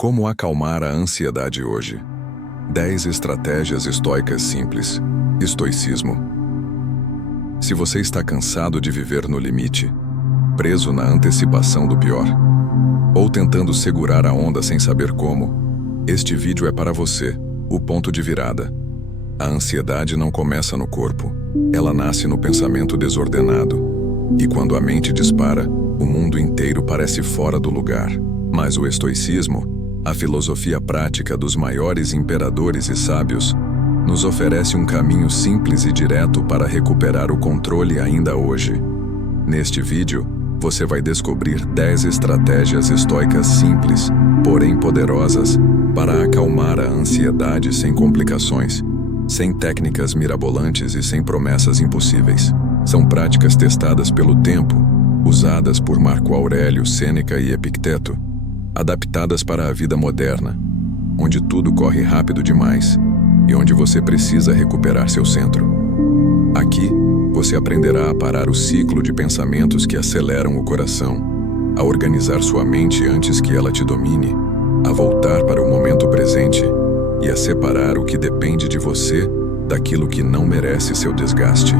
Como acalmar a ansiedade hoje? 10 estratégias estoicas simples. Estoicismo. Se você está cansado de viver no limite, preso na antecipação do pior, ou tentando segurar a onda sem saber como, este vídeo é para você, o ponto de virada. A ansiedade não começa no corpo, ela nasce no pensamento desordenado. E quando a mente dispara, o mundo inteiro parece fora do lugar. Mas o estoicismo, a filosofia prática dos maiores imperadores e sábios, nos oferece um caminho simples e direto para recuperar o controle ainda hoje. Neste vídeo, você vai descobrir 10 estratégias estoicas simples, porém poderosas, para acalmar a ansiedade sem complicações, sem técnicas mirabolantes e sem promessas impossíveis. São práticas testadas pelo tempo, usadas por Marco Aurélio, Sêneca e Epicteto, adaptadas para a vida moderna, onde tudo corre rápido demais e onde você precisa recuperar seu centro. Aqui, você aprenderá a parar o ciclo de pensamentos que aceleram o coração, a organizar sua mente antes que ela te domine, a voltar para o momento presente e a separar o que depende de você daquilo que não merece seu desgaste.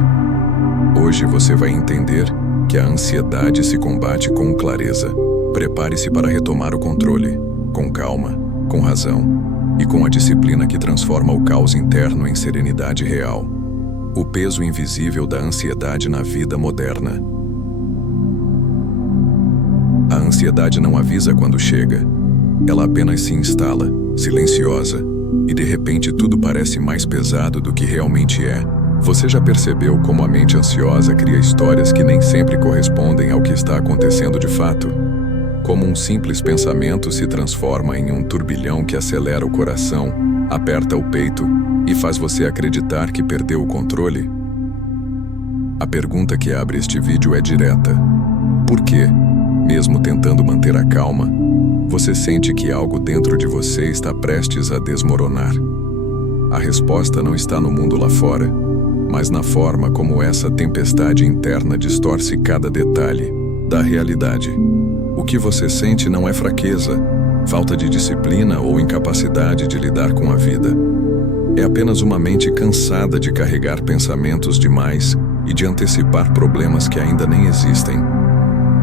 Hoje você vai entender que a ansiedade se combate com clareza. Prepare-se para retomar o controle, com calma, com razão e com a disciplina que transforma o caos interno em serenidade real. O peso invisível da ansiedade na vida moderna. A ansiedade não avisa quando chega. Ela apenas se instala, silenciosa, e de repente tudo parece mais pesado do que realmente é. Você já percebeu como a mente ansiosa cria histórias que nem sempre correspondem ao que está acontecendo de fato? Como um simples pensamento se transforma em um turbilhão que acelera o coração, aperta o peito e faz você acreditar que perdeu o controle? A pergunta que abre este vídeo é direta. Por quê, mesmo tentando manter a calma, você sente que algo dentro de você está prestes a desmoronar? A resposta não está no mundo lá fora, mas na forma como essa tempestade interna distorce cada detalhe da realidade. O que você sente não é fraqueza, falta de disciplina ou incapacidade de lidar com a vida. É apenas uma mente cansada de carregar pensamentos demais e de antecipar problemas que ainda nem existem.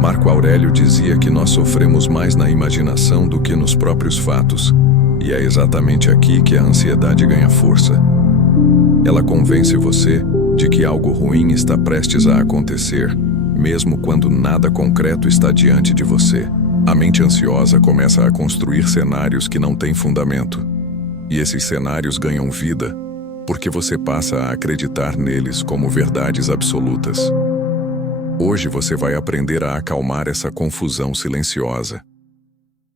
Marco Aurélio dizia que nós sofremos mais na imaginação do que nos próprios fatos, e é exatamente aqui que a ansiedade ganha força. Ela convence você de que algo ruim está prestes a acontecer, mesmo quando nada concreto está diante de você. A mente ansiosa começa a construir cenários que não têm fundamento. E esses cenários ganham vida porque você passa a acreditar neles como verdades absolutas. Hoje você vai aprender a acalmar essa confusão silenciosa.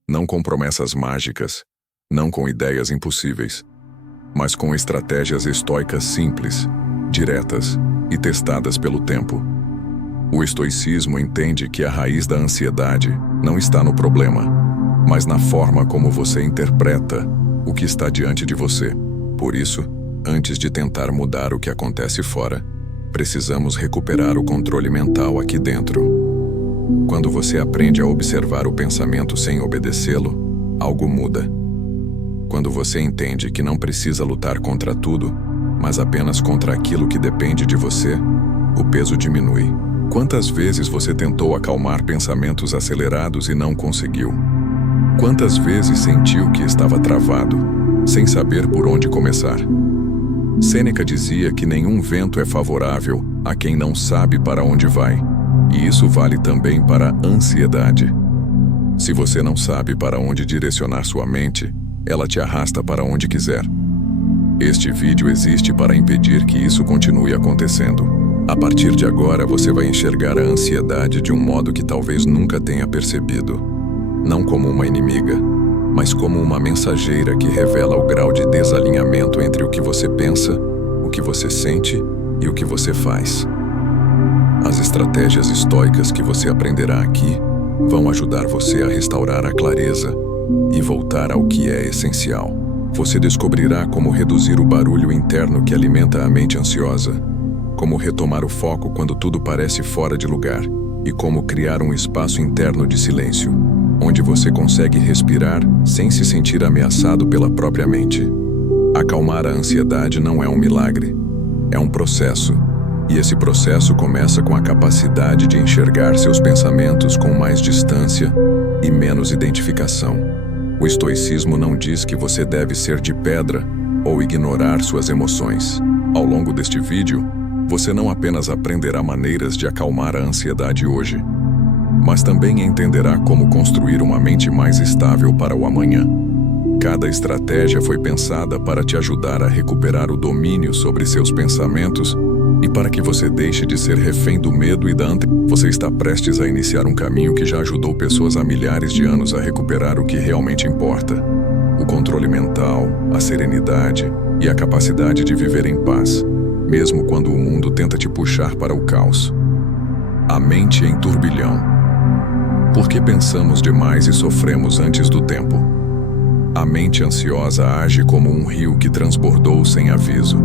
Não com promessas mágicas, não com ideias impossíveis, mas com estratégias estoicas simples, diretas e testadas pelo tempo. O estoicismo entende que a raiz da ansiedade não está no problema, mas na forma como você interpreta o que está diante de você. Por isso, antes de tentar mudar o que acontece fora, precisamos recuperar o controle mental aqui dentro. Quando você aprende a observar o pensamento sem obedecê-lo, algo muda. Quando você entende que não precisa lutar contra tudo, mas apenas contra aquilo que depende de você, o peso diminui. Quantas vezes você tentou acalmar pensamentos acelerados e não conseguiu? Quantas vezes sentiu que estava travado, sem saber por onde começar? Sêneca dizia que nenhum vento é favorável a quem não sabe para onde vai, e isso vale também para a ansiedade. Se você não sabe para onde direcionar sua mente, ela te arrasta para onde quiser. Este vídeo existe para impedir que isso continue acontecendo. A partir de agora, você vai enxergar a ansiedade de um modo que talvez nunca tenha percebido. Não como uma inimiga, mas como uma mensageira que revela o grau de desalinhamento entre o que você pensa, o que você sente e o que você faz. As estratégias estoicas que você aprenderá aqui vão ajudar você a restaurar a clareza e voltar ao que é essencial. Você descobrirá como reduzir o barulho interno que alimenta a mente ansiosa, como retomar o foco quando tudo parece fora de lugar e como criar um espaço interno de silêncio, onde você consegue respirar sem se sentir ameaçado pela própria mente. Acalmar a ansiedade não é um milagre, é um processo, e esse processo começa com a capacidade de enxergar seus pensamentos com mais distância e menos identificação. O estoicismo não diz que você deve ser de pedra ou ignorar suas emoções. Ao longo deste vídeo, você não apenas aprenderá maneiras de acalmar a ansiedade hoje, mas também entenderá como construir uma mente mais estável para o amanhã. Cada estratégia foi pensada para te ajudar a recuperar o domínio sobre seus pensamentos e para que você deixe de ser refém do medo e da ansiedade. Você está prestes a iniciar um caminho que já ajudou pessoas há milhares de anos a recuperar o que realmente importa: o controle mental, a serenidade e a capacidade de viver em paz, mesmo quando o mundo tenta te puxar para o caos. A mente em turbilhão. Por que pensamos demais e sofremos antes do tempo? A mente ansiosa age como um rio que transbordou sem aviso.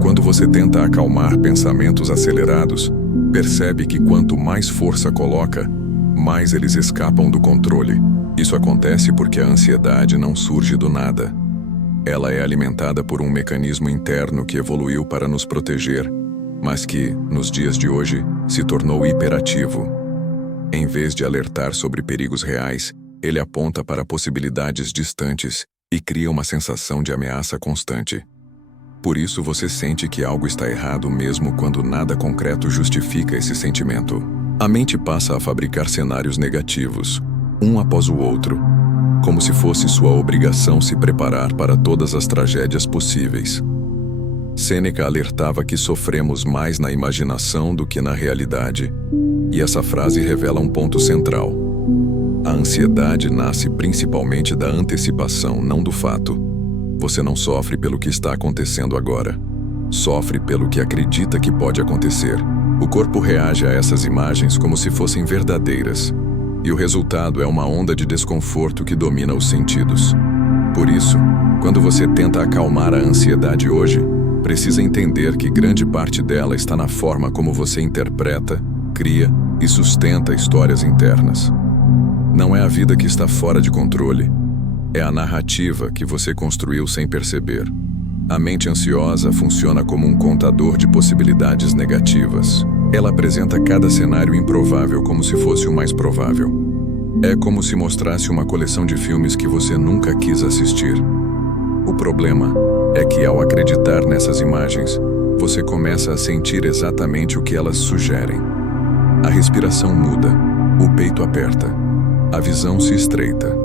Quando você tenta acalmar pensamentos acelerados, percebe que quanto mais força coloca, mais eles escapam do controle. Isso acontece porque a ansiedade não surge do nada. Ela é alimentada por um mecanismo interno que evoluiu para nos proteger, mas que, nos dias de hoje, se tornou hiperativo. Em vez de alertar sobre perigos reais, ele aponta para possibilidades distantes e cria uma sensação de ameaça constante. Por isso você sente que algo está errado mesmo quando nada concreto justifica esse sentimento. A mente passa a fabricar cenários negativos, um após o outro, como se fosse sua obrigação se preparar para todas as tragédias possíveis. Sêneca alertava que sofremos mais na imaginação do que na realidade, e essa frase revela um ponto central. A ansiedade nasce principalmente da antecipação, não do fato. Você não sofre pelo que está acontecendo agora. Sofre pelo que acredita que pode acontecer. O corpo reage a essas imagens como se fossem verdadeiras, e o resultado é uma onda de desconforto que domina os sentidos. Por isso, quando você tenta acalmar a ansiedade hoje, precisa entender que grande parte dela está na forma como você interpreta, cria e sustenta histórias internas. Não é a vida que está fora de controle, é a narrativa que você construiu sem perceber. A mente ansiosa funciona como um contador de possibilidades negativas. Ela apresenta cada cenário improvável como se fosse o mais provável. É como se mostrasse uma coleção de filmes que você nunca quis assistir. O problema é que, ao acreditar nessas imagens, você começa a sentir exatamente o que elas sugerem. A respiração muda, o peito aperta, a visão se estreita.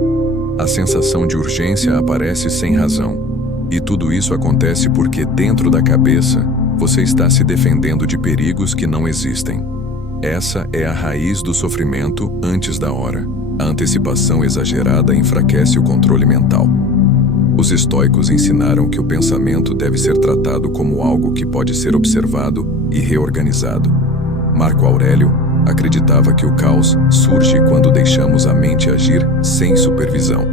A sensação de urgência aparece sem razão. E tudo isso acontece porque, dentro da cabeça, você está se defendendo de perigos que não existem. Essa é a raiz do sofrimento antes da hora. A antecipação exagerada enfraquece o controle mental. Os estoicos ensinaram que o pensamento deve ser tratado como algo que pode ser observado e reorganizado. Marco Aurélio acreditava que o caos surge quando deixamos a mente agir sem supervisão.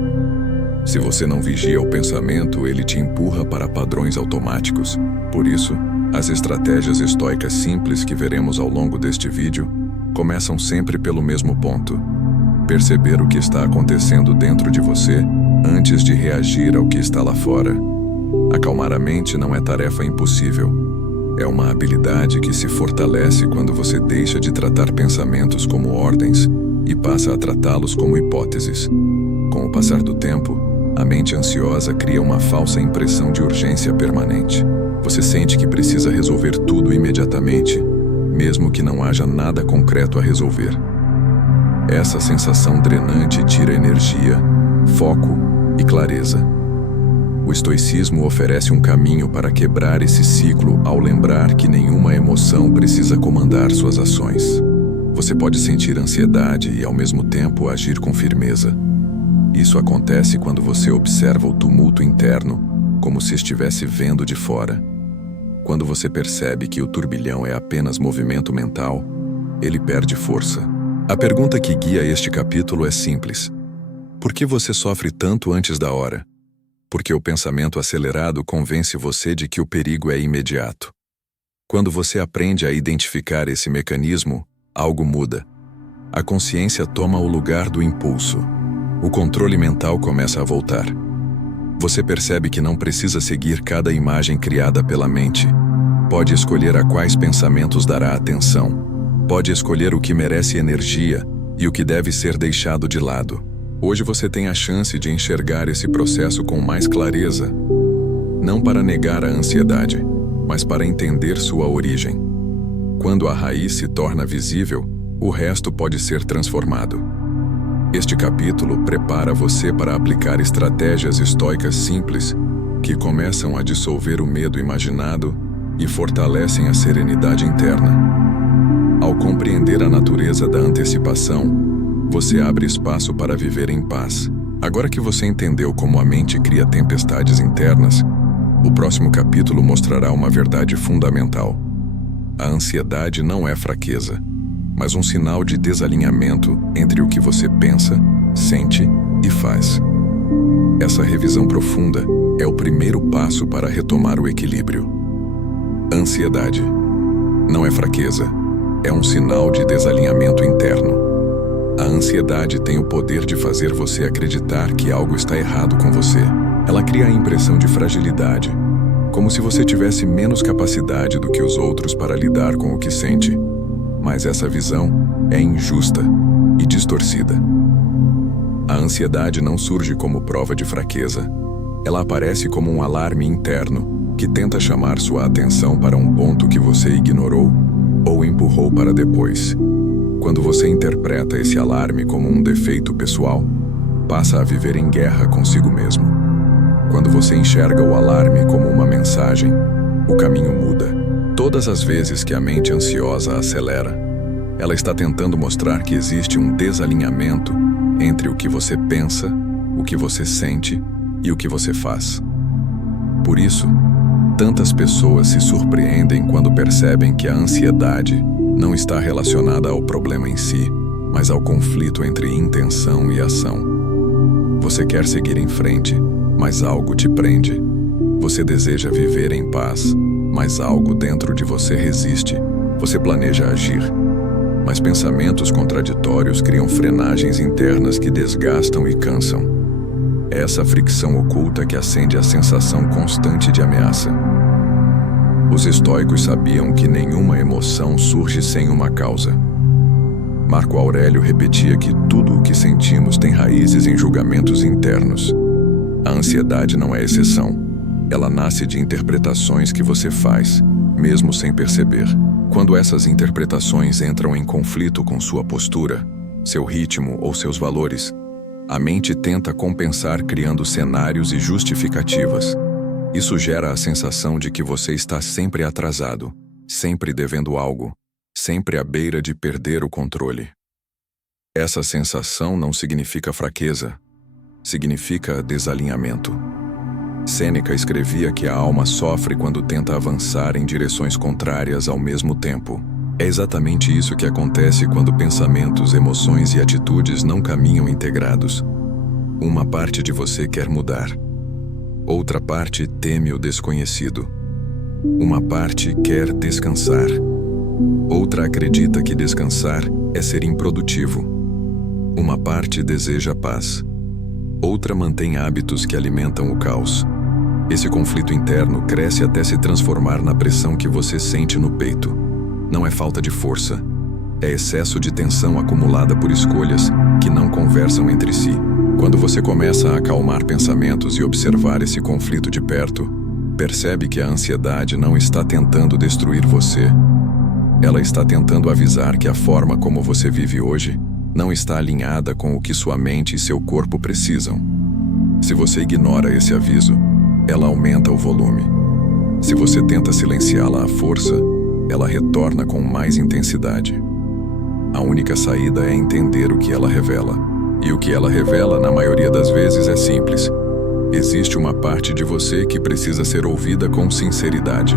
Se você não vigia o pensamento, ele te empurra para padrões automáticos. Por isso, as estratégias estoicas simples que veremos ao longo deste vídeo começam sempre pelo mesmo ponto: perceber o que está acontecendo dentro de você antes de reagir ao que está lá fora. Acalmar a mente não é tarefa impossível. É uma habilidade que se fortalece quando você deixa de tratar pensamentos como ordens e passa a tratá-los como hipóteses. Com o passar do tempo, a mente ansiosa cria uma falsa impressão de urgência permanente. Você sente que precisa resolver tudo imediatamente, mesmo que não haja nada concreto a resolver. Essa sensação drenante tira energia, foco e clareza. O estoicismo oferece um caminho para quebrar esse ciclo ao lembrar que nenhuma emoção precisa comandar suas ações. Você pode sentir ansiedade e, ao mesmo tempo, agir com firmeza. Isso acontece quando você observa o tumulto interno, como se estivesse vendo de fora. Quando você percebe que o turbilhão é apenas movimento mental, ele perde força. A pergunta que guia este capítulo é simples: por que você sofre tanto antes da hora? Porque o pensamento acelerado convence você de que o perigo é imediato. Quando você aprende a identificar esse mecanismo, algo muda. a consciência toma o lugar do impulso. O controle mental começa a voltar. Você percebe que não precisa seguir cada imagem criada pela mente. Pode escolher a quais pensamentos dará atenção. Pode escolher o que merece energia e o que deve ser deixado de lado. Hoje você tem a chance de enxergar esse processo com mais clareza. Não para negar a ansiedade, mas para entender sua origem. Quando a raiz se torna visível, o resto pode ser transformado. Este capítulo prepara você para aplicar estratégias estoicas simples que começam a dissolver o medo imaginado e fortalecem a serenidade interna. Ao compreender a natureza da antecipação, você abre espaço para viver em paz. Agora que você entendeu como a mente cria tempestades internas, o próximo capítulo mostrará uma verdade fundamental. A ansiedade não é fraqueza, mas um sinal de desalinhamento entre o que você pensa, sente e faz. Essa revisão profunda é o primeiro passo para retomar o equilíbrio. Ansiedade não é fraqueza, é um sinal de desalinhamento interno. A ansiedade tem o poder de fazer você acreditar que algo está errado com você. Ela cria a impressão de fragilidade, como se você tivesse menos capacidade do que os outros para lidar com o que sente. Mas essa visão é injusta e distorcida. A ansiedade não surge como prova de fraqueza. Ela aparece como um alarme interno que tenta chamar sua atenção para um ponto que você ignorou ou empurrou para depois. Quando você interpreta esse alarme como um defeito pessoal, passa a viver em guerra consigo mesmo. Quando você enxerga o alarme como uma mensagem, o caminho muda. Todas as vezes que a mente ansiosa acelera, ela está tentando mostrar que existe um desalinhamento entre o que você pensa, o que você sente e o que você faz. Por isso, tantas pessoas se surpreendem quando percebem que a ansiedade não está relacionada ao problema em si, mas ao conflito entre intenção e ação. Você quer seguir em frente, mas algo te prende. Você deseja viver em paz, mas algo dentro de você resiste. Você planeja agir, mas pensamentos contraditórios criam frenagens internas que desgastam e cansam. É essa fricção oculta que acende a sensação constante de ameaça. Os estoicos sabiam que nenhuma emoção surge sem uma causa. Marco Aurélio repetia que tudo o que sentimos tem raízes em julgamentos internos. A ansiedade não é exceção. Ela nasce de interpretações que você faz, mesmo sem perceber. Quando essas interpretações entram em conflito com sua postura, seu ritmo ou seus valores, a mente tenta compensar criando cenários e justificativas. Isso gera a sensação de que você está sempre atrasado, sempre devendo algo, sempre à beira de perder o controle. Essa sensação não significa fraqueza, significa desalinhamento. Sêneca escrevia que a alma sofre quando tenta avançar em direções contrárias ao mesmo tempo. É exatamente isso que acontece quando pensamentos, emoções e atitudes não caminham integrados. Uma parte de você quer mudar. Outra parte teme o desconhecido. Uma parte quer descansar. Outra acredita que descansar é ser improdutivo. Uma parte deseja paz. Outra mantém hábitos que alimentam o caos. Esse conflito interno cresce até se transformar na pressão que você sente no peito. Não é falta de força, é excesso de tensão acumulada por escolhas que não conversam entre si. Quando você começa a acalmar pensamentos e observar esse conflito de perto, percebe que a ansiedade não está tentando destruir você. Ela está tentando avisar que a forma como você vive hoje não está alinhada com o que sua mente e seu corpo precisam. Se você ignora esse aviso, ela aumenta o volume. Se você tenta silenciá-la à força, ela retorna com mais intensidade. A única saída é entender o que ela revela. E o que ela revela, na maioria das vezes, é simples. Existe uma parte de você que precisa ser ouvida com sinceridade.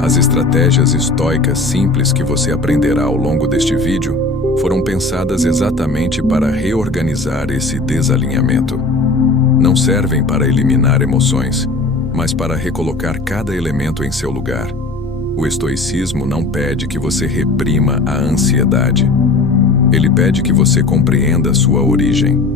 As estratégias estoicas simples que você aprenderá ao longo deste vídeo foram pensadas exatamente para reorganizar esse desalinhamento. Não servem para eliminar emoções, mas para recolocar cada elemento em seu lugar. O estoicismo não pede que você reprima a ansiedade. Ele pede que você compreenda sua origem.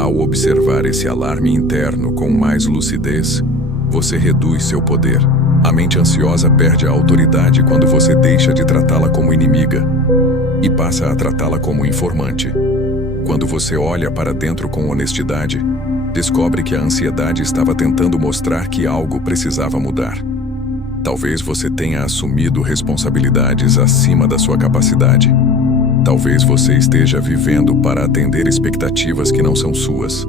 Ao observar esse alarme interno com mais lucidez, você reduz seu poder. A mente ansiosa perde a autoridade quando você deixa de tratá-la como inimiga e passa a tratá-la como informante. Quando você olha para dentro com honestidade, descobre que a ansiedade estava tentando mostrar que algo precisava mudar. Talvez você tenha assumido responsabilidades acima da sua capacidade. Talvez você esteja vivendo para atender expectativas que não são suas.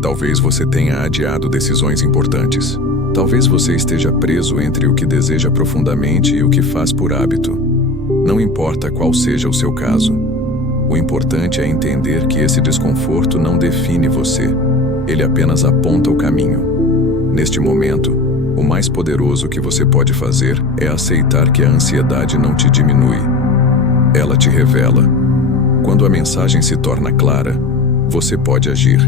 Talvez você tenha adiado decisões importantes. Talvez você esteja preso entre o que deseja profundamente e o que faz por hábito. Não importa qual seja o seu caso. O importante é entender que esse desconforto não define você. Ele apenas aponta o caminho. Neste momento, o mais poderoso que você pode fazer é aceitar que a ansiedade não te diminui. Ela te revela. Quando a mensagem se torna clara, você pode agir.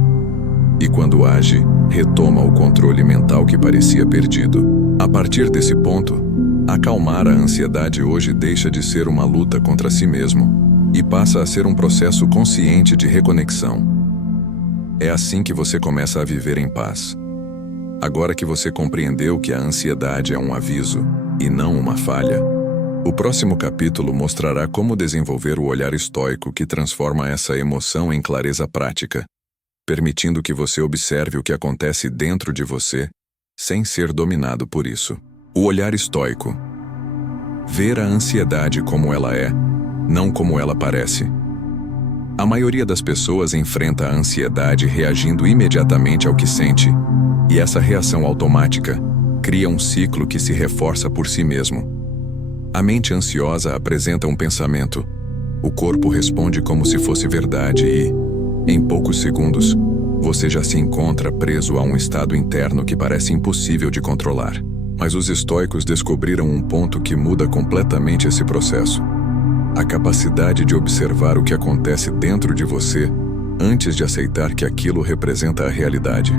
E quando age, retoma o controle mental que parecia perdido. A partir desse ponto, acalmar a ansiedade hoje deixa de ser uma luta contra si mesmo e passa a ser um processo consciente de reconexão. É assim que você começa a viver em paz. Agora que você compreendeu que a ansiedade é um aviso e não uma falha, o próximo capítulo mostrará como desenvolver o olhar estoico que transforma essa emoção em clareza prática, permitindo que você observe o que acontece dentro de você, sem ser dominado por isso. O olhar estoico. Ver a ansiedade como ela é, não como ela parece. A maioria das pessoas enfrenta a ansiedade reagindo imediatamente ao que sente, e essa reação automática cria um ciclo que se reforça por si mesmo. A mente ansiosa apresenta um pensamento. O corpo responde como se fosse verdade e, em poucos segundos, você já se encontra preso a um estado interno que parece impossível de controlar. Mas os estoicos descobriram um ponto que muda completamente esse processo. A capacidade de observar o que acontece dentro de você antes de aceitar que aquilo representa a realidade.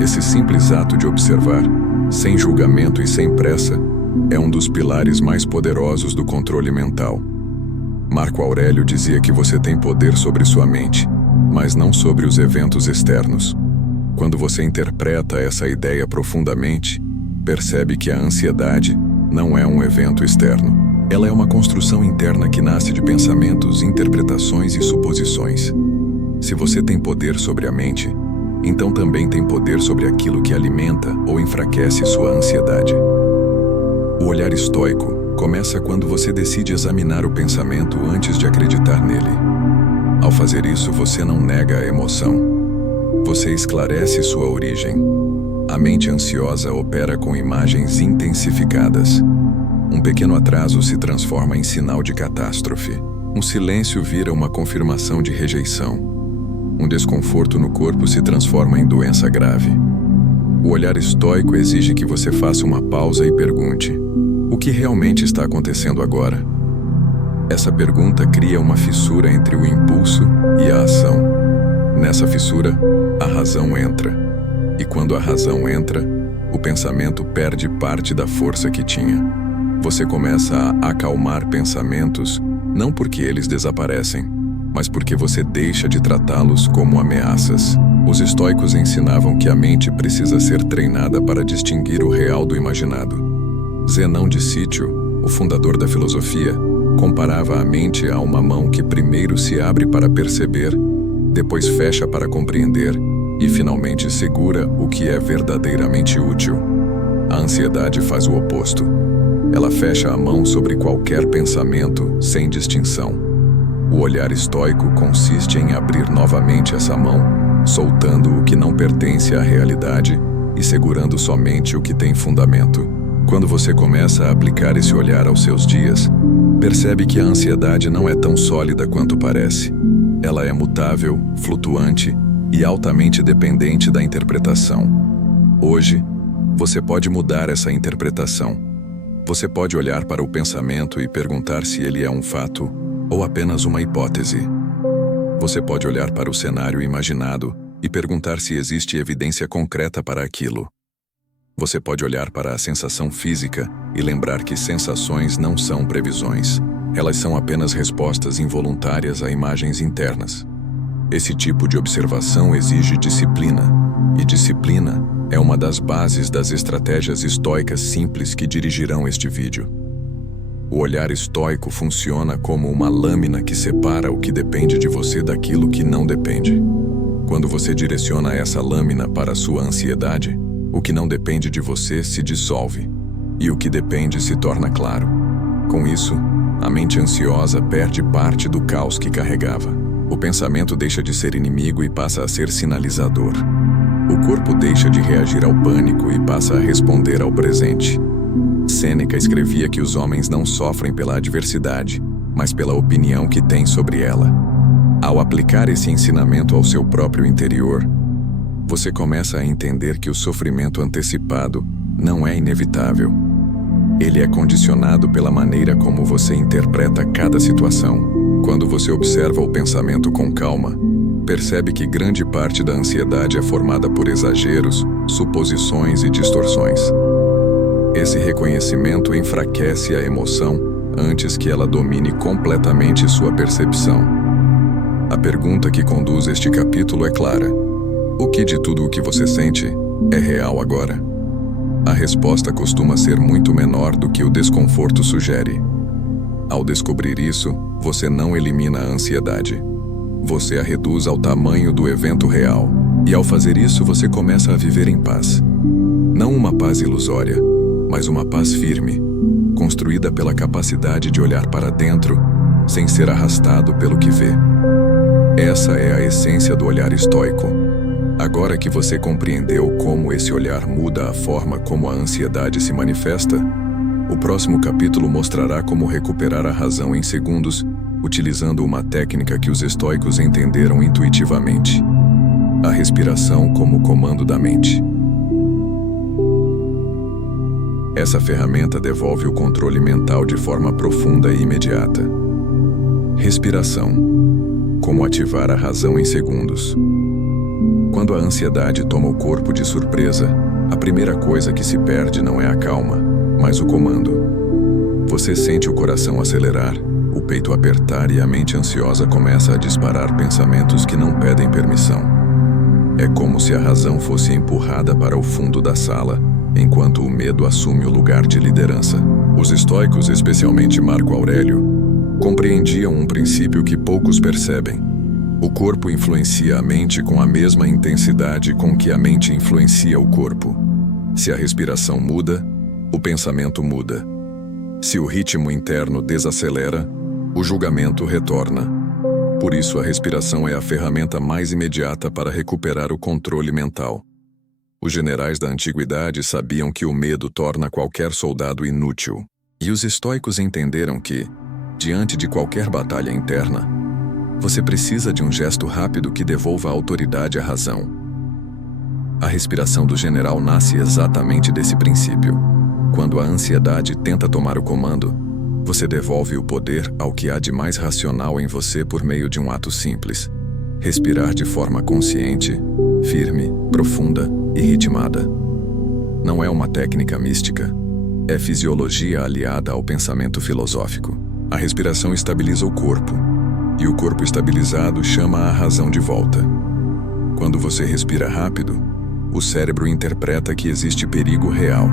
Esse simples ato de observar, sem julgamento e sem pressa, é um dos pilares mais poderosos do controle mental. Marco Aurélio dizia que você tem poder sobre sua mente, mas não sobre os eventos externos. Quando você interpreta essa ideia profundamente, percebe que a ansiedade não é um evento externo. Ela é uma construção interna que nasce de pensamentos, interpretações e suposições. Se você tem poder sobre a mente, então também tem poder sobre aquilo que alimenta ou enfraquece sua ansiedade. O olhar estoico começa quando você decide examinar o pensamento antes de acreditar nele. Ao fazer isso, você não nega a emoção. Você esclarece sua origem. A mente ansiosa opera com imagens intensificadas. Um pequeno atraso se transforma em sinal de catástrofe. Um silêncio vira uma confirmação de rejeição. Um desconforto no corpo se transforma em doença grave. O olhar estoico exige que você faça uma pausa e pergunte: o que realmente está acontecendo agora? Essa pergunta cria uma fissura entre o impulso e a ação. Nessa fissura, a razão entra. E quando a razão entra, o pensamento perde parte da força que tinha. Você começa a acalmar pensamentos, não porque eles desaparecem, mas porque você deixa de tratá-los como ameaças. Os estoicos ensinavam que a mente precisa ser treinada para distinguir o real do imaginado. Zenão de Cítio, o fundador da filosofia, comparava a mente a uma mão que primeiro se abre para perceber, depois fecha para compreender e finalmente segura o que é verdadeiramente útil. A ansiedade faz o oposto. Ela fecha a mão sobre qualquer pensamento sem distinção. O olhar estoico consiste em abrir novamente essa mão, soltando o que não pertence à realidade e segurando somente o que tem fundamento. Quando você começa a aplicar esse olhar aos seus dias, percebe que a ansiedade não é tão sólida quanto parece. Ela é mutável, flutuante e altamente dependente da interpretação. Hoje, você pode mudar essa interpretação. Você pode olhar para o pensamento e perguntar se ele é um fato ou apenas uma hipótese. Você pode olhar para o cenário imaginado e perguntar se existe evidência concreta para aquilo. Você pode olhar para a sensação física e lembrar que sensações não são previsões. Elas são apenas respostas involuntárias a imagens internas. Esse tipo de observação exige disciplina, e disciplina é uma das bases das estratégias estoicas simples que dirigirão este vídeo. O olhar estoico funciona como uma lâmina que separa o que depende de você daquilo que não depende. Quando você direciona essa lâmina para a sua ansiedade, o que não depende de você se dissolve, e o que depende se torna claro. Com isso, a mente ansiosa perde parte do caos que carregava. O pensamento deixa de ser inimigo e passa a ser sinalizador. O corpo deixa de reagir ao pânico e passa a responder ao presente. Sêneca escrevia que os homens não sofrem pela adversidade, mas pela opinião que têm sobre ela. Ao aplicar esse ensinamento ao seu próprio interior, você começa a entender que o sofrimento antecipado não é inevitável. Ele é condicionado pela maneira como você interpreta cada situação. Quando você observa o pensamento com calma, percebe que grande parte da ansiedade é formada por exageros, suposições e distorções. Esse reconhecimento enfraquece a emoção antes que ela domine completamente sua percepção. A pergunta que conduz este capítulo é clara: o que de tudo o que você sente é real agora? A resposta costuma ser muito menor do que o desconforto sugere. Ao descobrir isso, você não elimina a ansiedade. Você a reduz ao tamanho do evento real. E ao fazer isso, você começa a viver em paz. Não uma paz ilusória, mas uma paz firme, construída pela capacidade de olhar para dentro, sem ser arrastado pelo que vê. Essa é a essência do olhar estoico. Agora que você compreendeu como esse olhar muda a forma como a ansiedade se manifesta, o próximo capítulo mostrará como recuperar a razão em segundos, utilizando uma técnica que os estoicos entenderam intuitivamente: a respiração como comando da mente. Essa ferramenta devolve o controle mental de forma profunda e imediata. Respiração. Como ativar a razão em segundos. Quando a ansiedade toma o corpo de surpresa, a primeira coisa que se perde não é a calma, mas o comando. Você sente o coração acelerar, o peito apertar e a mente ansiosa começa a disparar pensamentos que não pedem permissão. É como se a razão fosse empurrada para o fundo da sala, enquanto o medo assume o lugar de liderança. Os estoicos, especialmente Marco Aurélio, compreendiam um princípio que poucos percebem. O corpo influencia a mente com a mesma intensidade com que a mente influencia o corpo. Se a respiração muda, o pensamento muda. Se o ritmo interno desacelera, o julgamento retorna. Por isso, a respiração é a ferramenta mais imediata para recuperar o controle mental. Os generais da antiguidade sabiam que o medo torna qualquer soldado inútil. E os estoicos entenderam que, diante de qualquer batalha interna, você precisa de um gesto rápido que devolva a autoridade à razão. A respiração do general nasce exatamente desse princípio. Quando a ansiedade tenta tomar o comando, você devolve o poder ao que há de mais racional em você por meio de um ato simples: respirar de forma consciente, firme, profunda e ritmada. Não é uma técnica mística. É fisiologia aliada ao pensamento filosófico. A respiração estabiliza o corpo, e o corpo estabilizado chama a razão de volta. Quando você respira rápido, o cérebro interpreta que existe perigo real.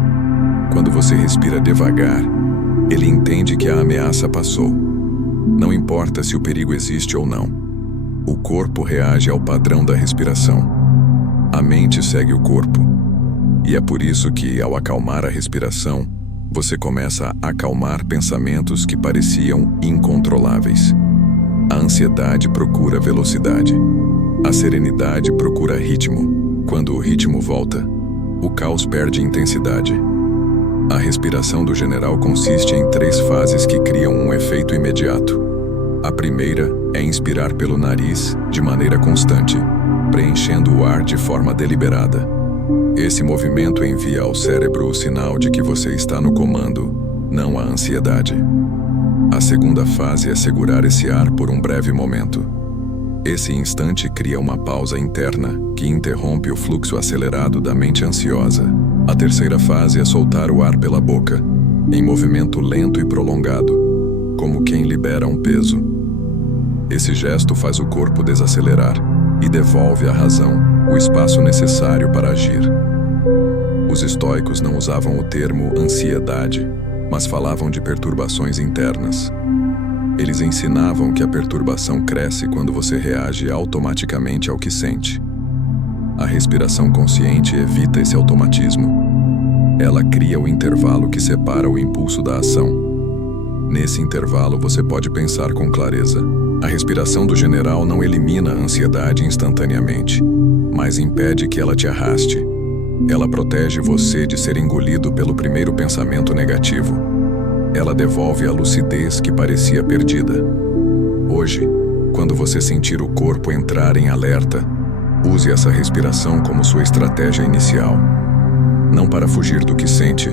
Quando você respira devagar, ele entende que a ameaça passou. Não importa se o perigo existe ou não. O corpo reage ao padrão da respiração. A mente segue o corpo. E é por isso que, ao acalmar a respiração, você começa a acalmar pensamentos que pareciam incontroláveis. A ansiedade procura velocidade. A serenidade procura ritmo. Quando o ritmo volta, o caos perde intensidade. A respiração do general consiste em 3 fases que criam um efeito imediato. A primeira é inspirar pelo nariz de maneira constante, preenchendo o ar de forma deliberada. Esse movimento envia ao cérebro o sinal de que você está no comando, não a ansiedade. A segunda fase é segurar esse ar por um breve momento. Esse instante cria uma pausa interna que interrompe o fluxo acelerado da mente ansiosa. A terceira fase é soltar o ar pela boca, em movimento lento e prolongado. como quem libera um peso. Esse gesto faz o corpo desacelerar e devolve à razão o espaço necessário para agir. Os estoicos não usavam o termo ansiedade, mas falavam de perturbações internas. Eles ensinavam que a perturbação cresce quando você reage automaticamente ao que sente. A respiração consciente evita esse automatismo. Ela cria o intervalo que separa o impulso da ação. Nesse intervalo você pode pensar com clareza. A respiração do general não elimina a ansiedade instantaneamente, mas impede que ela te arraste. Ela protege você de ser engolido pelo primeiro pensamento negativo. Ela devolve a lucidez que parecia perdida. Hoje, quando você sentir o corpo entrar em alerta, use essa respiração como sua estratégia inicial. Não para fugir do que sente,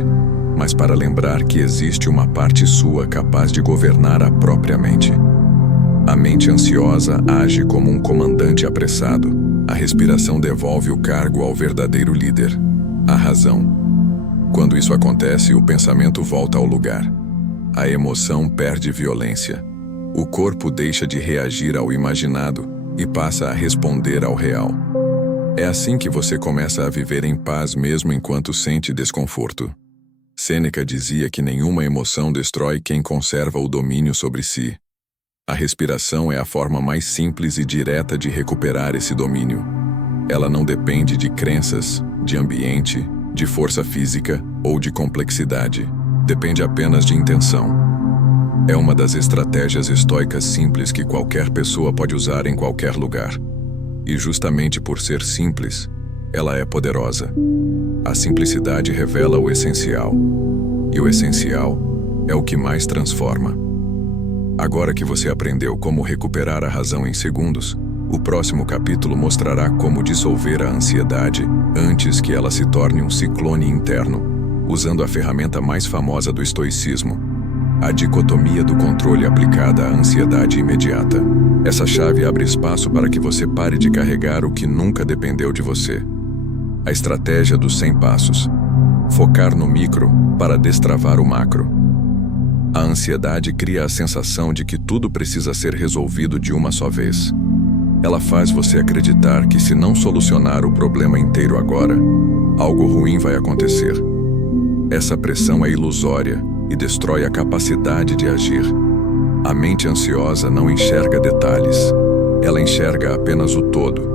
mas para lembrar que existe uma parte sua capaz de governar a própria mente. A mente ansiosa age como um comandante apressado. A respiração devolve o cargo ao verdadeiro líder, a razão. Quando isso acontece, o pensamento volta ao lugar. A emoção perde violência. O corpo deixa de reagir ao imaginado e passa a responder ao real. É assim que você começa a viver em paz mesmo enquanto sente desconforto. Sêneca dizia que nenhuma emoção destrói quem conserva o domínio sobre si. A respiração é a forma mais simples e direta de recuperar esse domínio. Ela não depende de crenças, de ambiente, de força física ou de complexidade. Depende apenas de intenção. É uma das estratégias estoicas simples que qualquer pessoa pode usar em qualquer lugar. E justamente por ser simples, ela é poderosa. A simplicidade revela o essencial. E o essencial é o que mais transforma. Agora que você aprendeu como recuperar a razão em segundos, o próximo capítulo mostrará como dissolver a ansiedade antes que ela se torne um ciclone interno, usando a ferramenta mais famosa do estoicismo, a dicotomia do controle aplicada à ansiedade imediata. Essa chave abre espaço para que você pare de carregar o que nunca dependeu de você. A estratégia dos 100 passos. Focar no micro para destravar o macro. A ansiedade cria a sensação de que tudo precisa ser resolvido de uma só vez. Ela faz você acreditar que se não solucionar o problema inteiro agora, algo ruim vai acontecer. Essa pressão é ilusória e destrói a capacidade de agir. A mente ansiosa não enxerga detalhes. Ela enxerga apenas o todo.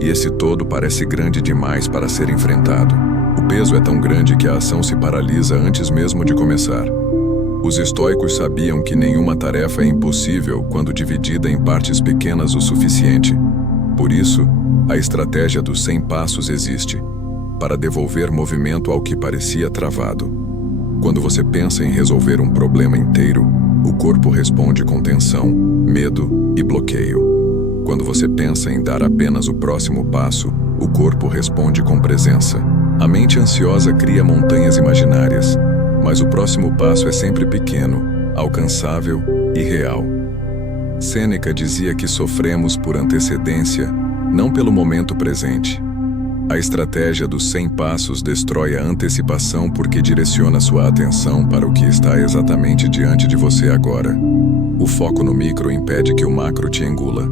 E esse todo parece grande demais para ser enfrentado. O peso é tão grande que a ação se paralisa antes mesmo de começar. Os estoicos sabiam que nenhuma tarefa é impossível quando dividida em partes pequenas o suficiente. Por isso, a estratégia dos 100 passos existe, para devolver movimento ao que parecia travado. Quando você pensa em resolver um problema inteiro, o corpo responde com tensão, medo e bloqueio. Quando você pensa em dar apenas o próximo passo, o corpo responde com presença. A mente ansiosa cria montanhas imaginárias, mas o próximo passo é sempre pequeno, alcançável e real. Sêneca dizia que sofremos por antecedência, não pelo momento presente. A estratégia dos 100 passos destrói a antecipação porque direciona sua atenção para o que está exatamente diante de você agora. O foco no micro impede que o macro te engula.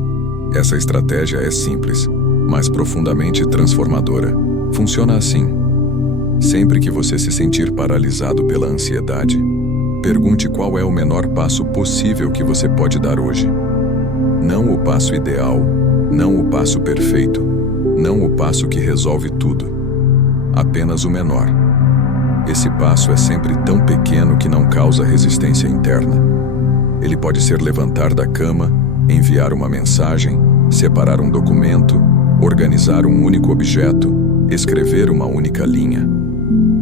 Essa estratégia é simples, mas profundamente transformadora. Funciona assim. Sempre que você se sentir paralisado pela ansiedade, pergunte qual é o menor passo possível que você pode dar hoje. Não o passo ideal, não o passo perfeito, não o passo que resolve tudo. Apenas o menor. Esse passo é sempre tão pequeno que não causa resistência interna. Ele pode ser levantar da cama, enviar uma mensagem, separar um documento, organizar um único objeto, escrever uma única linha.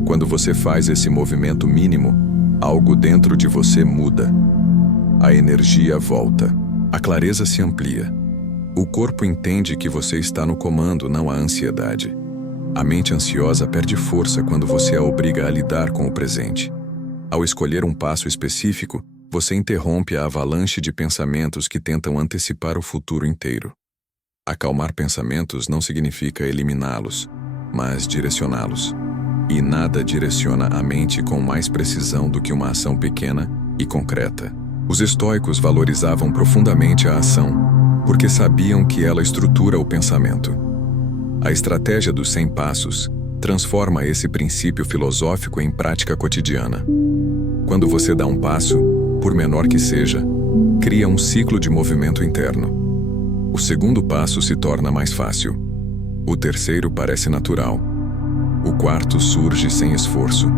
Quando você faz esse movimento mínimo, algo dentro de você muda. A energia volta. A clareza se amplia. O corpo entende que você está no comando, não a ansiedade. A mente ansiosa perde força quando você a obriga a lidar com o presente. Ao escolher um passo específico, você interrompe a avalanche de pensamentos que tentam antecipar o futuro inteiro. Acalmar pensamentos não significa eliminá-los, mas direcioná-los. E nada direciona a mente com mais precisão do que uma ação pequena e concreta. Os estoicos valorizavam profundamente a ação, porque sabiam que ela estrutura o pensamento. A estratégia dos 100 passos transforma esse princípio filosófico em prática cotidiana. Quando você dá um passo, por menor que seja, cria um ciclo de movimento interno. O segundo passo se torna mais fácil. O terceiro parece natural. O quarto surge sem esforço.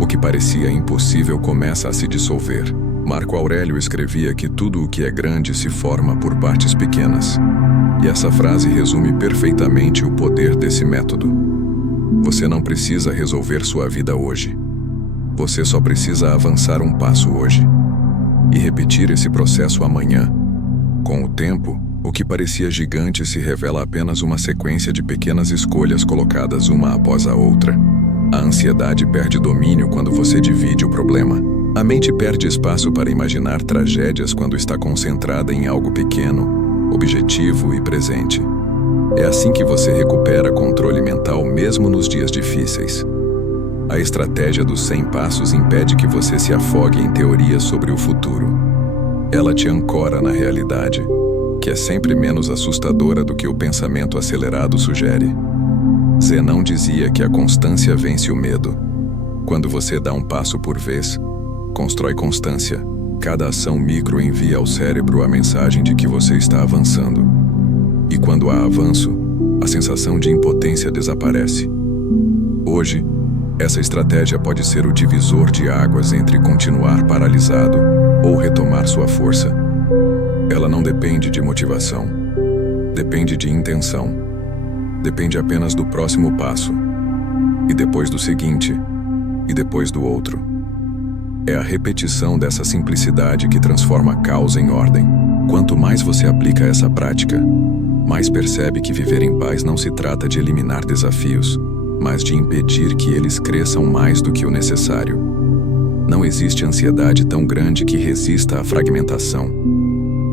O que parecia impossível começa a se dissolver. Marco Aurélio escrevia que tudo o que é grande se forma por partes pequenas. E essa frase resume perfeitamente o poder desse método. Você não precisa resolver sua vida hoje. Você só precisa avançar um passo hoje. E repetir esse processo amanhã. Com o tempo, o que parecia gigante se revela apenas uma sequência de pequenas escolhas colocadas uma após a outra. A ansiedade perde domínio quando você divide o problema. A mente perde espaço para imaginar tragédias quando está concentrada em algo pequeno, objetivo e presente. É assim que você recupera controle mental mesmo nos dias difíceis. A estratégia dos 100 passos impede que você se afogue em teorias sobre o futuro. Ela te ancora na realidade, que é sempre menos assustadora do que o pensamento acelerado sugere. Zenão dizia que a constância vence o medo. Quando você dá um passo por vez, constrói constância. Cada ação micro envia ao cérebro a mensagem de que você está avançando. E quando há avanço, a sensação de impotência desaparece. Hoje, essa estratégia pode ser o divisor de águas entre continuar paralisado ou retomar sua força. Ela não depende de motivação. Depende de intenção. Depende apenas do próximo passo. E depois do seguinte. E depois do outro. É a repetição dessa simplicidade que transforma a causa em ordem. Quanto mais você aplica essa prática, mais percebe que viver em paz não se trata de eliminar desafios, mas de impedir que eles cresçam mais do que o necessário. Não existe ansiedade tão grande que resista à fragmentação.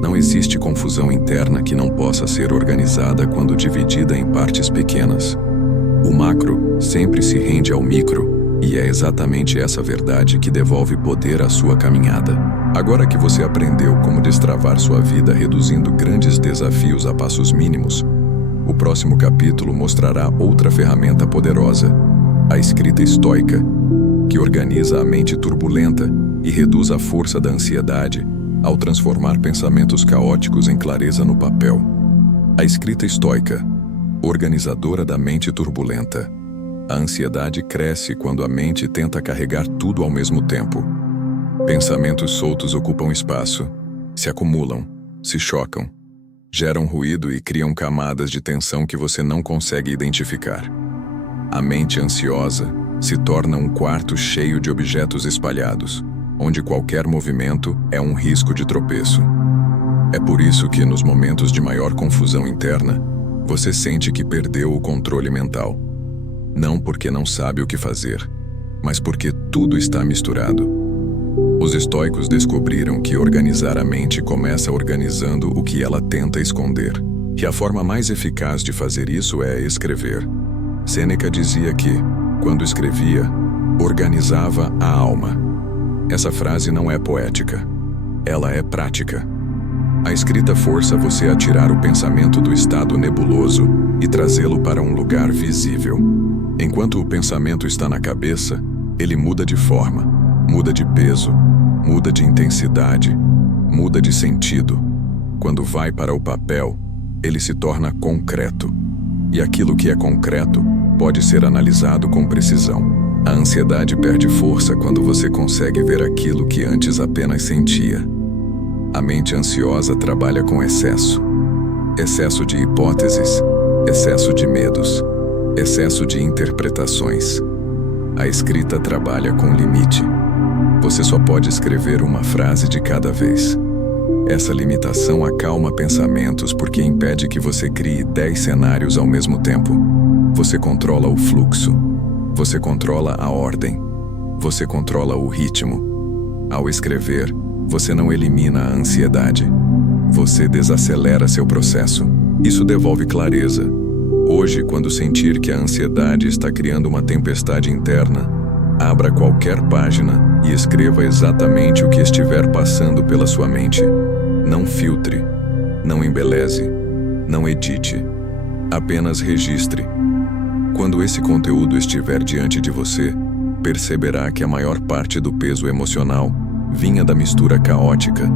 Não existe confusão interna que não possa ser organizada quando dividida em partes pequenas. O macro sempre se rende ao micro, e é exatamente essa verdade que devolve poder à sua caminhada. Agora que você aprendeu como destravar sua vida reduzindo grandes desafios a passos mínimos, o próximo capítulo mostrará outra ferramenta poderosa, a escrita estoica, que organiza a mente turbulenta e reduz a força da ansiedade ao transformar pensamentos caóticos em clareza no papel. A escrita estoica, organizadora da mente turbulenta. A ansiedade cresce quando a mente tenta carregar tudo ao mesmo tempo. Pensamentos soltos ocupam espaço, se acumulam, se chocam, geram ruído e criam camadas de tensão que você não consegue identificar. A mente ansiosa se torna um quarto cheio de objetos espalhados, onde qualquer movimento é um risco de tropeço. É por isso que, nos momentos de maior confusão interna, você sente que perdeu o controle mental. Não porque não sabe o que fazer, mas porque tudo está misturado. Os estoicos descobriram que organizar a mente começa organizando o que ela tenta esconder. E a forma mais eficaz de fazer isso é escrever. Sêneca dizia que, quando escrevia, organizava a alma. Essa frase não é poética. Ela é prática. A escrita força você a tirar o pensamento do estado nebuloso e trazê-lo para um lugar visível. Enquanto o pensamento está na cabeça, ele muda de forma, muda de peso, muda de intensidade, muda de sentido. Quando vai para o papel, ele se torna concreto. E aquilo que é concreto pode ser analisado com precisão. A ansiedade perde força quando você consegue ver aquilo que antes apenas sentia. A mente ansiosa trabalha com excesso. Excesso de hipóteses, excesso de medos, excesso de interpretações. A escrita trabalha com limite. Você só pode escrever uma frase de cada vez. Essa limitação acalma pensamentos porque impede que você crie 10 cenários ao mesmo tempo. Você controla o fluxo. Você controla a ordem. Você controla o ritmo. Ao escrever, você não elimina a ansiedade. Você desacelera seu processo. Isso devolve clareza. Hoje, quando sentir que a ansiedade está criando uma tempestade interna, Abra qualquer página e escreva exatamente o que estiver passando pela sua mente. Não filtre, não embeleze, não edite. Apenas registre. Quando esse conteúdo estiver diante de você, perceberá que a maior parte do peso emocional vinha da mistura caótica,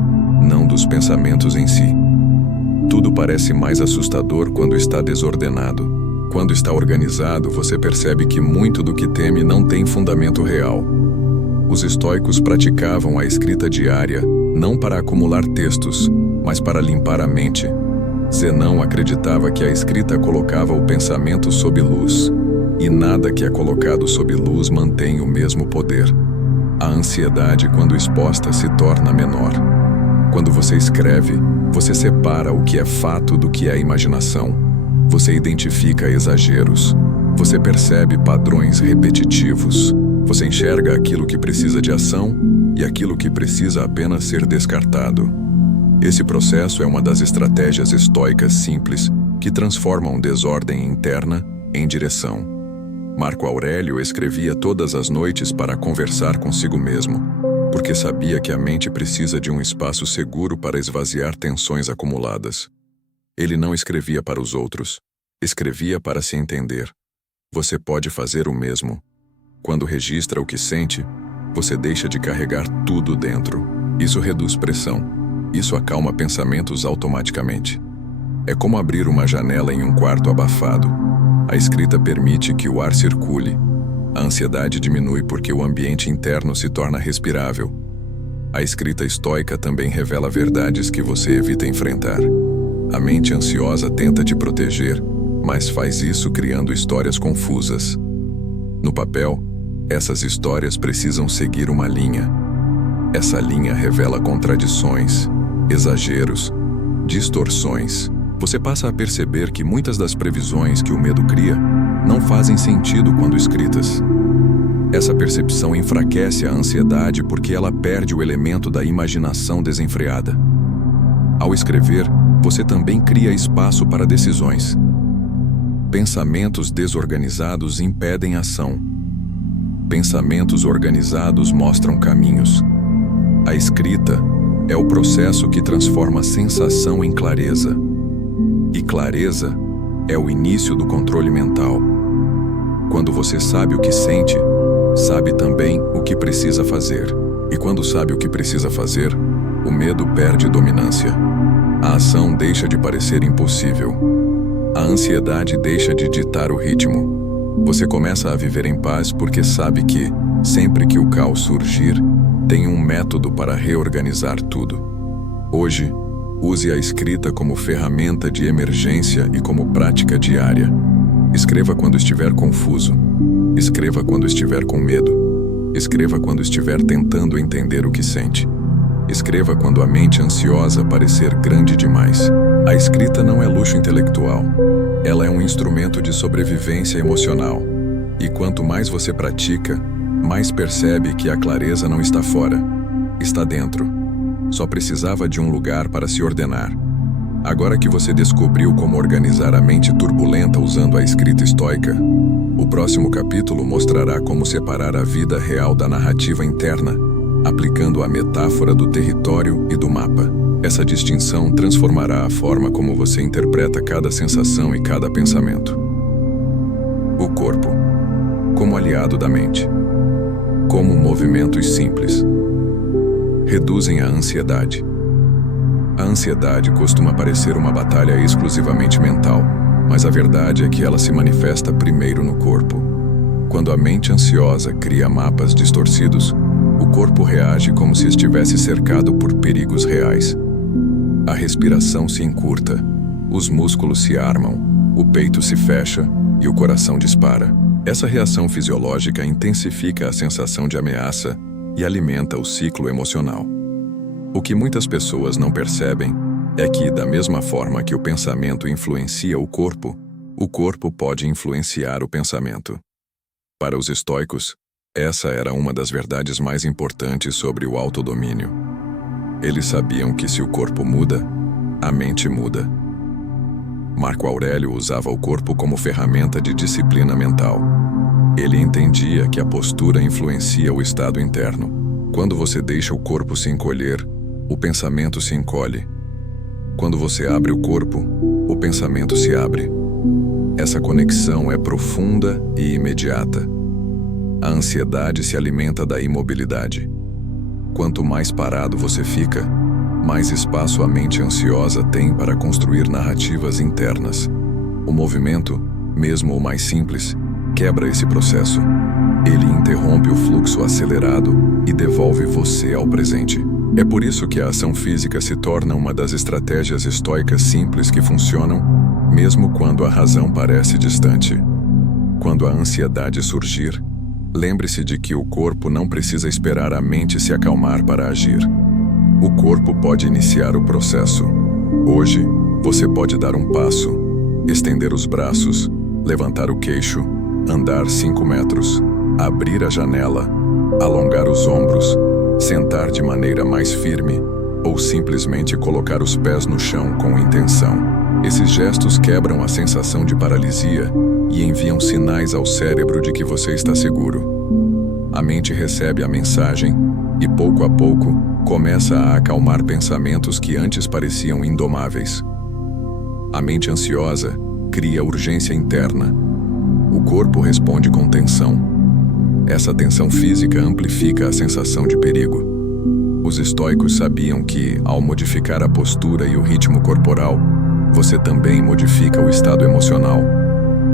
não dos pensamentos em si. Tudo parece mais assustador quando está desordenado. Quando está organizado, você percebe que muito do que teme não tem fundamento real. Os estoicos praticavam a escrita diária, não para acumular textos, mas para limpar a mente. Zenão acreditava que a escrita colocava o pensamento sob luz, e nada que é colocado sob luz mantém o mesmo poder. A ansiedade, quando exposta, se torna menor. Quando você escreve, você separa o que é fato do que é imaginação. Você identifica exageros. Você percebe padrões repetitivos. Você enxerga aquilo que precisa de ação e aquilo que precisa apenas ser descartado. Esse processo é uma das estratégias estoicas simples que transformam desordem interna em direção. Marco Aurélio escrevia todas as noites para conversar consigo mesmo, porque sabia que a mente precisa de um espaço seguro para esvaziar tensões acumuladas. Ele não escrevia para os outros, escrevia para se entender. Você pode fazer o mesmo. Quando registra o que sente, você deixa de carregar tudo dentro. Isso reduz pressão. Isso acalma pensamentos automaticamente. É como abrir uma janela em um quarto abafado. A escrita permite que o ar circule. A ansiedade diminui porque o ambiente interno se torna respirável. A escrita estoica também revela verdades que você evita enfrentar. A mente ansiosa tenta te proteger, mas faz isso criando histórias confusas. No papel, essas histórias precisam seguir uma linha. Essa linha revela contradições, exageros, distorções. Você passa a perceber que muitas das previsões que o medo cria não fazem sentido quando escritas. Essa percepção enfraquece a ansiedade porque ela perde o elemento da imaginação desenfreada. Ao escrever, você também cria espaço para decisões. Pensamentos desorganizados impedem ação. Pensamentos organizados mostram caminhos. A escrita é o processo que transforma sensação em clareza. E clareza é o início do controle mental. Quando você sabe o que sente, sabe também o que precisa fazer. E quando sabe o que precisa fazer, o medo perde dominância. A ação deixa de parecer impossível. A ansiedade deixa de ditar o ritmo. Você começa a viver em paz porque sabe que, sempre que o caos surgir, tem um método para reorganizar tudo. Hoje, use a escrita como ferramenta de emergência e como prática diária. Escreva quando estiver confuso. Escreva quando estiver com medo. Escreva quando estiver tentando entender o que sente. Escreva quando a mente ansiosa parecer grande demais. A escrita não é luxo intelectual. Ela é um instrumento de sobrevivência emocional. E quanto mais você pratica, mais percebe que a clareza não está fora, está dentro. Só precisava de um lugar para se ordenar. Agora que você descobriu como organizar a mente turbulenta usando a escrita estoica, o próximo capítulo mostrará como separar a vida real da narrativa interna, aplicando a metáfora do território e do mapa. Essa distinção transformará a forma como você interpreta cada sensação e cada pensamento. O corpo, como aliado da mente. Como movimentos simples reduzem a ansiedade. A ansiedade costuma parecer uma batalha exclusivamente mental, mas a verdade é que ela se manifesta primeiro no corpo. Quando a mente ansiosa cria mapas distorcidos, o corpo reage como se estivesse cercado por perigos reais. A respiração se encurta, os músculos se armam, o peito se fecha e o coração dispara. Essa reação fisiológica intensifica a sensação de ameaça e alimenta o ciclo emocional. O que muitas pessoas não percebem é que, da mesma forma que o pensamento influencia o corpo pode influenciar o pensamento. Para os estoicos, essa era uma das verdades mais importantes sobre o autodomínio. Eles sabiam que se o corpo muda, a mente muda. Marco Aurélio usava o corpo como ferramenta de disciplina mental. Ele entendia que a postura influencia o estado interno. Quando você deixa o corpo se encolher, o pensamento se encolhe. Quando você abre o corpo, o pensamento se abre. Essa conexão é profunda e imediata. A ansiedade se alimenta da imobilidade. Quanto mais parado você fica, mais espaço a mente ansiosa tem para construir narrativas internas. O movimento, mesmo o mais simples, quebra esse processo. Ele interrompe o fluxo acelerado e devolve você ao presente. É por isso que a ação física se torna uma das estratégias estoicas simples que funcionam, mesmo quando a razão parece distante. Quando a ansiedade surgir, lembre-se de que o corpo não precisa esperar a mente se acalmar para agir. O corpo pode iniciar o processo. Hoje, você pode dar um passo, estender os braços, levantar o queixo, andar 5 metros, abrir a janela, alongar os ombros, sentar de maneira mais firme ou simplesmente colocar os pés no chão com intenção. Esses gestos quebram a sensação de paralisia e enviam sinais ao cérebro de que você está seguro. A mente recebe a mensagem e, pouco a pouco, começa a acalmar pensamentos que antes pareciam indomáveis. A mente ansiosa cria urgência interna. O corpo responde com tensão. Essa tensão física amplifica a sensação de perigo. Os estoicos sabiam que, ao modificar a postura e o ritmo corporal, você também modifica o estado emocional.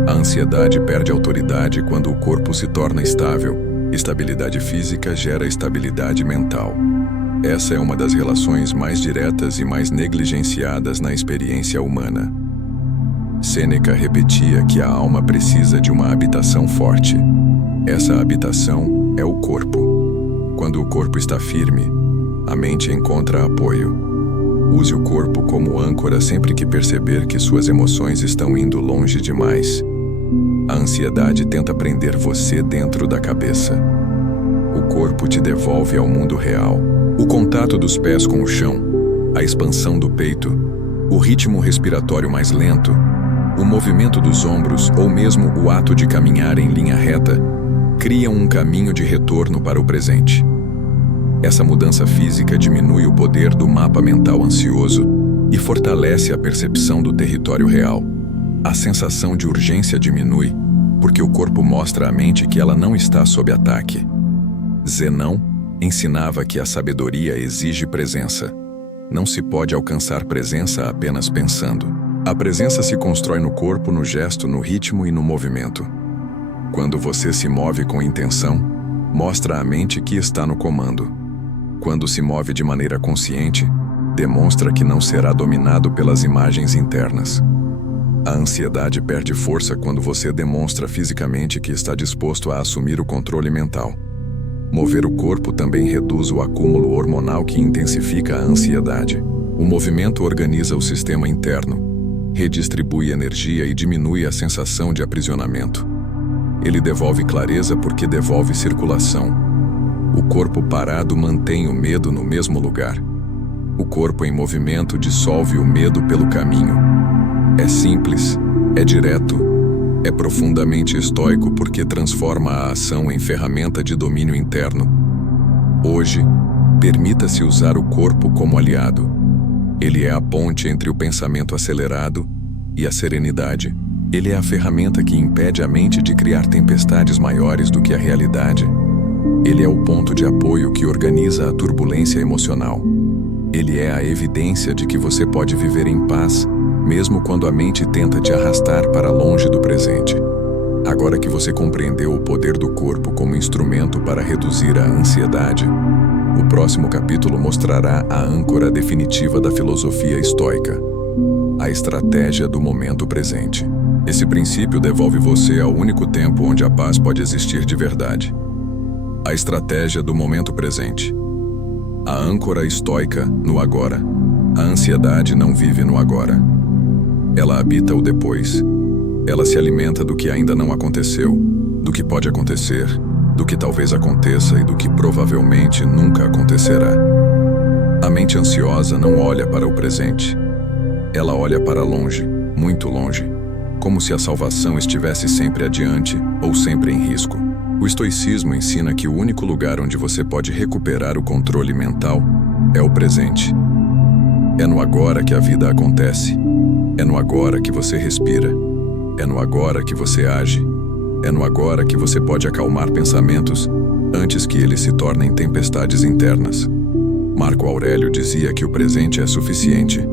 A ansiedade perde autoridade quando o corpo se torna estável. Estabilidade física gera estabilidade mental. Essa é uma das relações mais diretas e mais negligenciadas na experiência humana. Sêneca repetia que a alma precisa de uma habitação forte. Essa habitação é o corpo. Quando o corpo está firme, a mente encontra apoio. Use o corpo como âncora sempre que perceber que suas emoções estão indo longe demais. A ansiedade tenta prender você dentro da cabeça. O corpo te devolve ao mundo real. O contato dos pés com o chão, a expansão do peito, o ritmo respiratório mais lento, o movimento dos ombros ou mesmo o ato de caminhar em linha reta criam um caminho de retorno para o presente. Essa mudança física diminui o poder do mapa mental ansioso e fortalece a percepção do território real. A sensação de urgência diminui porque o corpo mostra à mente que ela não está sob ataque. Zenão ensinava que a sabedoria exige presença. Não se pode alcançar presença apenas pensando. A presença se constrói no corpo, no gesto, no ritmo e no movimento. Quando você se move com intenção, mostra à mente que está no comando. Quando se move de maneira consciente, demonstra que não será dominado pelas imagens internas. A ansiedade perde força quando você demonstra fisicamente que está disposto a assumir o controle mental. Mover o corpo também reduz o acúmulo hormonal que intensifica a ansiedade. O movimento organiza o sistema interno, redistribui energia e diminui a sensação de aprisionamento. Ele devolve clareza porque devolve circulação. O corpo parado mantém o medo no mesmo lugar. O corpo em movimento dissolve o medo pelo caminho. É simples, é direto, é profundamente estoico porque transforma a ação em ferramenta de domínio interno. Hoje, permita-se usar o corpo como aliado. Ele é a ponte entre o pensamento acelerado e a serenidade. Ele é a ferramenta que impede a mente de criar tempestades maiores do que a realidade. Ele é o ponto de apoio que organiza a turbulência emocional. Ele é a evidência de que você pode viver em paz, mesmo quando a mente tenta te arrastar para longe do presente. Agora que você compreendeu o poder do corpo como instrumento para reduzir a ansiedade, o próximo capítulo mostrará a âncora definitiva da filosofia estoica, a estratégia do momento presente. Esse princípio devolve você ao único tempo onde a paz pode existir de verdade. A estratégia do momento presente. A âncora estoica no agora. A ansiedade não vive no agora. Ela habita o depois. Ela se alimenta do que ainda não aconteceu, do que pode acontecer, do que talvez aconteça e do que provavelmente nunca acontecerá. A mente ansiosa não olha para o presente. Ela olha para longe, muito longe. como se a salvação estivesse sempre adiante ou sempre em risco. O estoicismo ensina que o único lugar onde você pode recuperar o controle mental é o presente. É no agora que a vida acontece. É no agora que você respira. É no agora que você age. É no agora que você pode acalmar pensamentos antes que eles se tornem tempestades internas. Marco Aurélio dizia que o presente é suficiente.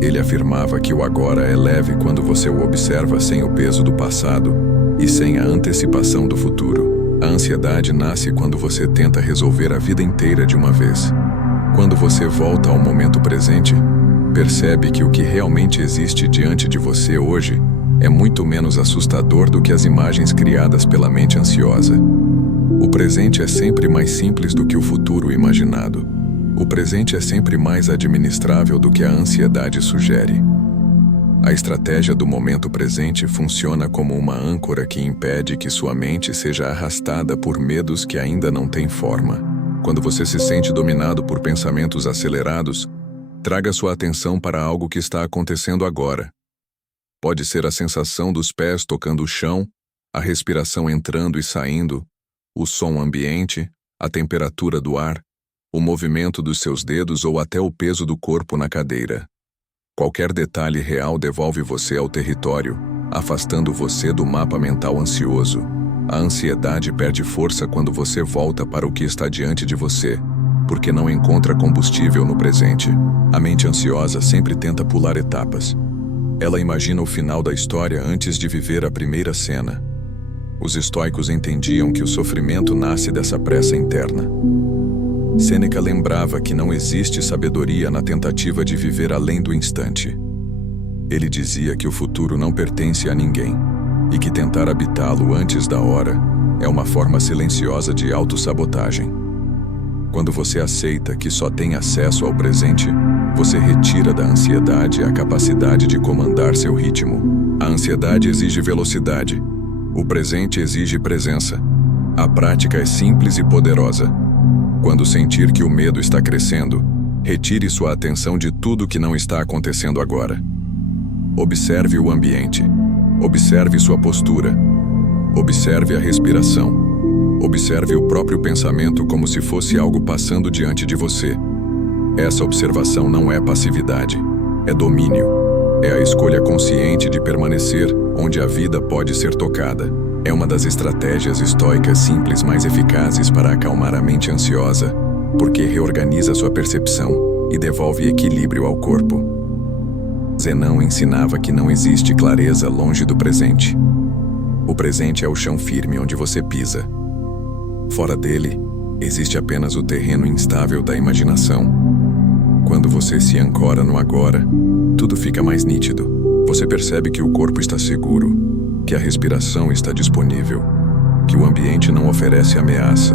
Ele afirmava que o agora é leve quando você o observa sem o peso do passado e sem a antecipação do futuro. A ansiedade nasce quando você tenta resolver a vida inteira de uma vez. Quando você volta ao momento presente, percebe que o que realmente existe diante de você hoje é muito menos assustador do que as imagens criadas pela mente ansiosa. O presente é sempre mais simples do que o futuro imaginado. O presente é sempre mais administrável do que a ansiedade sugere. A estratégia do momento presente funciona como uma âncora que impede que sua mente seja arrastada por medos que ainda não têm forma. Quando você se sente dominado por pensamentos acelerados, traga sua atenção para algo que está acontecendo agora. Pode ser a sensação dos pés tocando o chão, a respiração entrando e saindo, o som ambiente, a temperatura do ar, o movimento dos seus dedos ou até o peso do corpo na cadeira. Qualquer detalhe real devolve você ao território, afastando você do mapa mental ansioso. A ansiedade perde força quando você volta para o que está diante de você, porque não encontra combustível no presente. A mente ansiosa sempre tenta pular etapas. Ela imagina o final da história antes de viver a primeira cena. Os estoicos entendiam que o sofrimento nasce dessa pressa interna. Sêneca lembrava que não existe sabedoria na tentativa de viver além do instante. Ele dizia que o futuro não pertence a ninguém e que tentar habitá-lo antes da hora é uma forma silenciosa de autossabotagem. Quando você aceita que só tem acesso ao presente, você retira da ansiedade a capacidade de comandar seu ritmo. A ansiedade exige velocidade. O presente exige presença. A prática é simples e poderosa. Quando sentir que o medo está crescendo, retire sua atenção de tudo que não está acontecendo agora. Observe o ambiente. Observe sua postura. Observe a respiração. Observe o próprio pensamento como se fosse algo passando diante de você. Essa observação não é passividade, é domínio. É a escolha consciente de permanecer onde a vida pode ser tocada. É uma das estratégias estoicas simples mais eficazes para acalmar a mente ansiosa, porque reorganiza sua percepção e devolve equilíbrio ao corpo. Zenão ensinava que não existe clareza longe do presente. O presente é o chão firme onde você pisa. Fora dele, existe apenas o terreno instável da imaginação. Quando você se ancora no agora, tudo fica mais nítido. Você percebe que o corpo está seguro, que a respiração está disponível, que o ambiente não oferece ameaça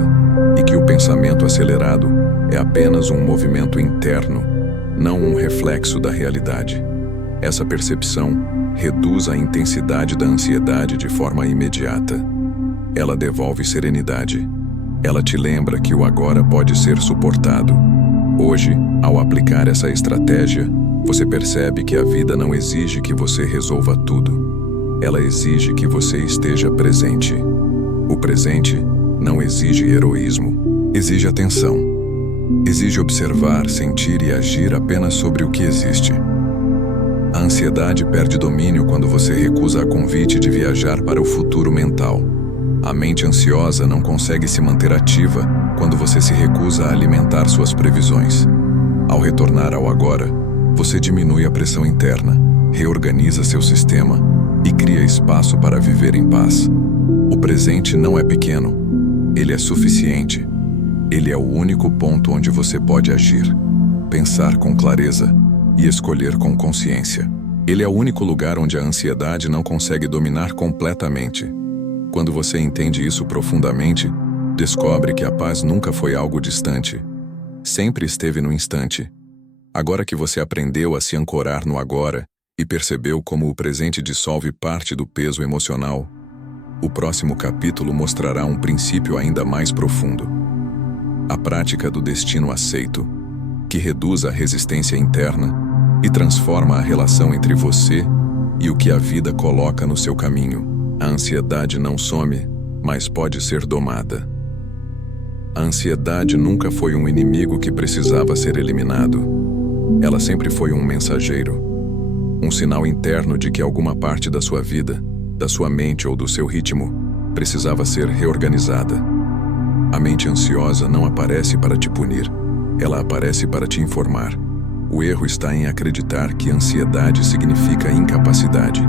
e que o pensamento acelerado é apenas um movimento interno, não um reflexo da realidade. Essa percepção reduz a intensidade da ansiedade de forma imediata. Ela devolve serenidade. Ela te lembra que o agora pode ser suportado. Hoje, ao aplicar essa estratégia, você percebe que a vida não exige que você resolva tudo. Ela exige que você esteja presente. O presente não exige heroísmo, exige atenção. Exige observar, sentir e agir apenas sobre o que existe. A ansiedade perde domínio quando você recusa a convite de viajar para o futuro mental. A mente ansiosa não consegue se manter ativa quando você se recusa a alimentar suas previsões. Ao retornar ao agora, você diminui a pressão interna, reorganiza seu sistema e cria espaço para viver em paz. O presente não é pequeno, ele é suficiente. Ele é o único ponto onde você pode agir, pensar com clareza e escolher com consciência. Ele é o único lugar onde a ansiedade não consegue dominar completamente. Quando você entende isso profundamente, descobre que a paz nunca foi algo distante. Sempre esteve no instante. Agora que você aprendeu a se ancorar no agora e percebeu como o presente dissolve parte do peso emocional, o próximo capítulo mostrará um princípio ainda mais profundo. A prática do destino aceito, que reduz a resistência interna e transforma a relação entre você e o que a vida coloca no seu caminho. A ansiedade não some, mas pode ser domada. A ansiedade nunca foi um inimigo que precisava ser eliminado. Ela sempre foi um mensageiro, um sinal interno de que alguma parte da sua vida, da sua mente ou do seu ritmo, precisava ser reorganizada. A mente ansiosa não aparece para te punir, ela aparece para te informar. O erro está em acreditar que ansiedade significa incapacidade.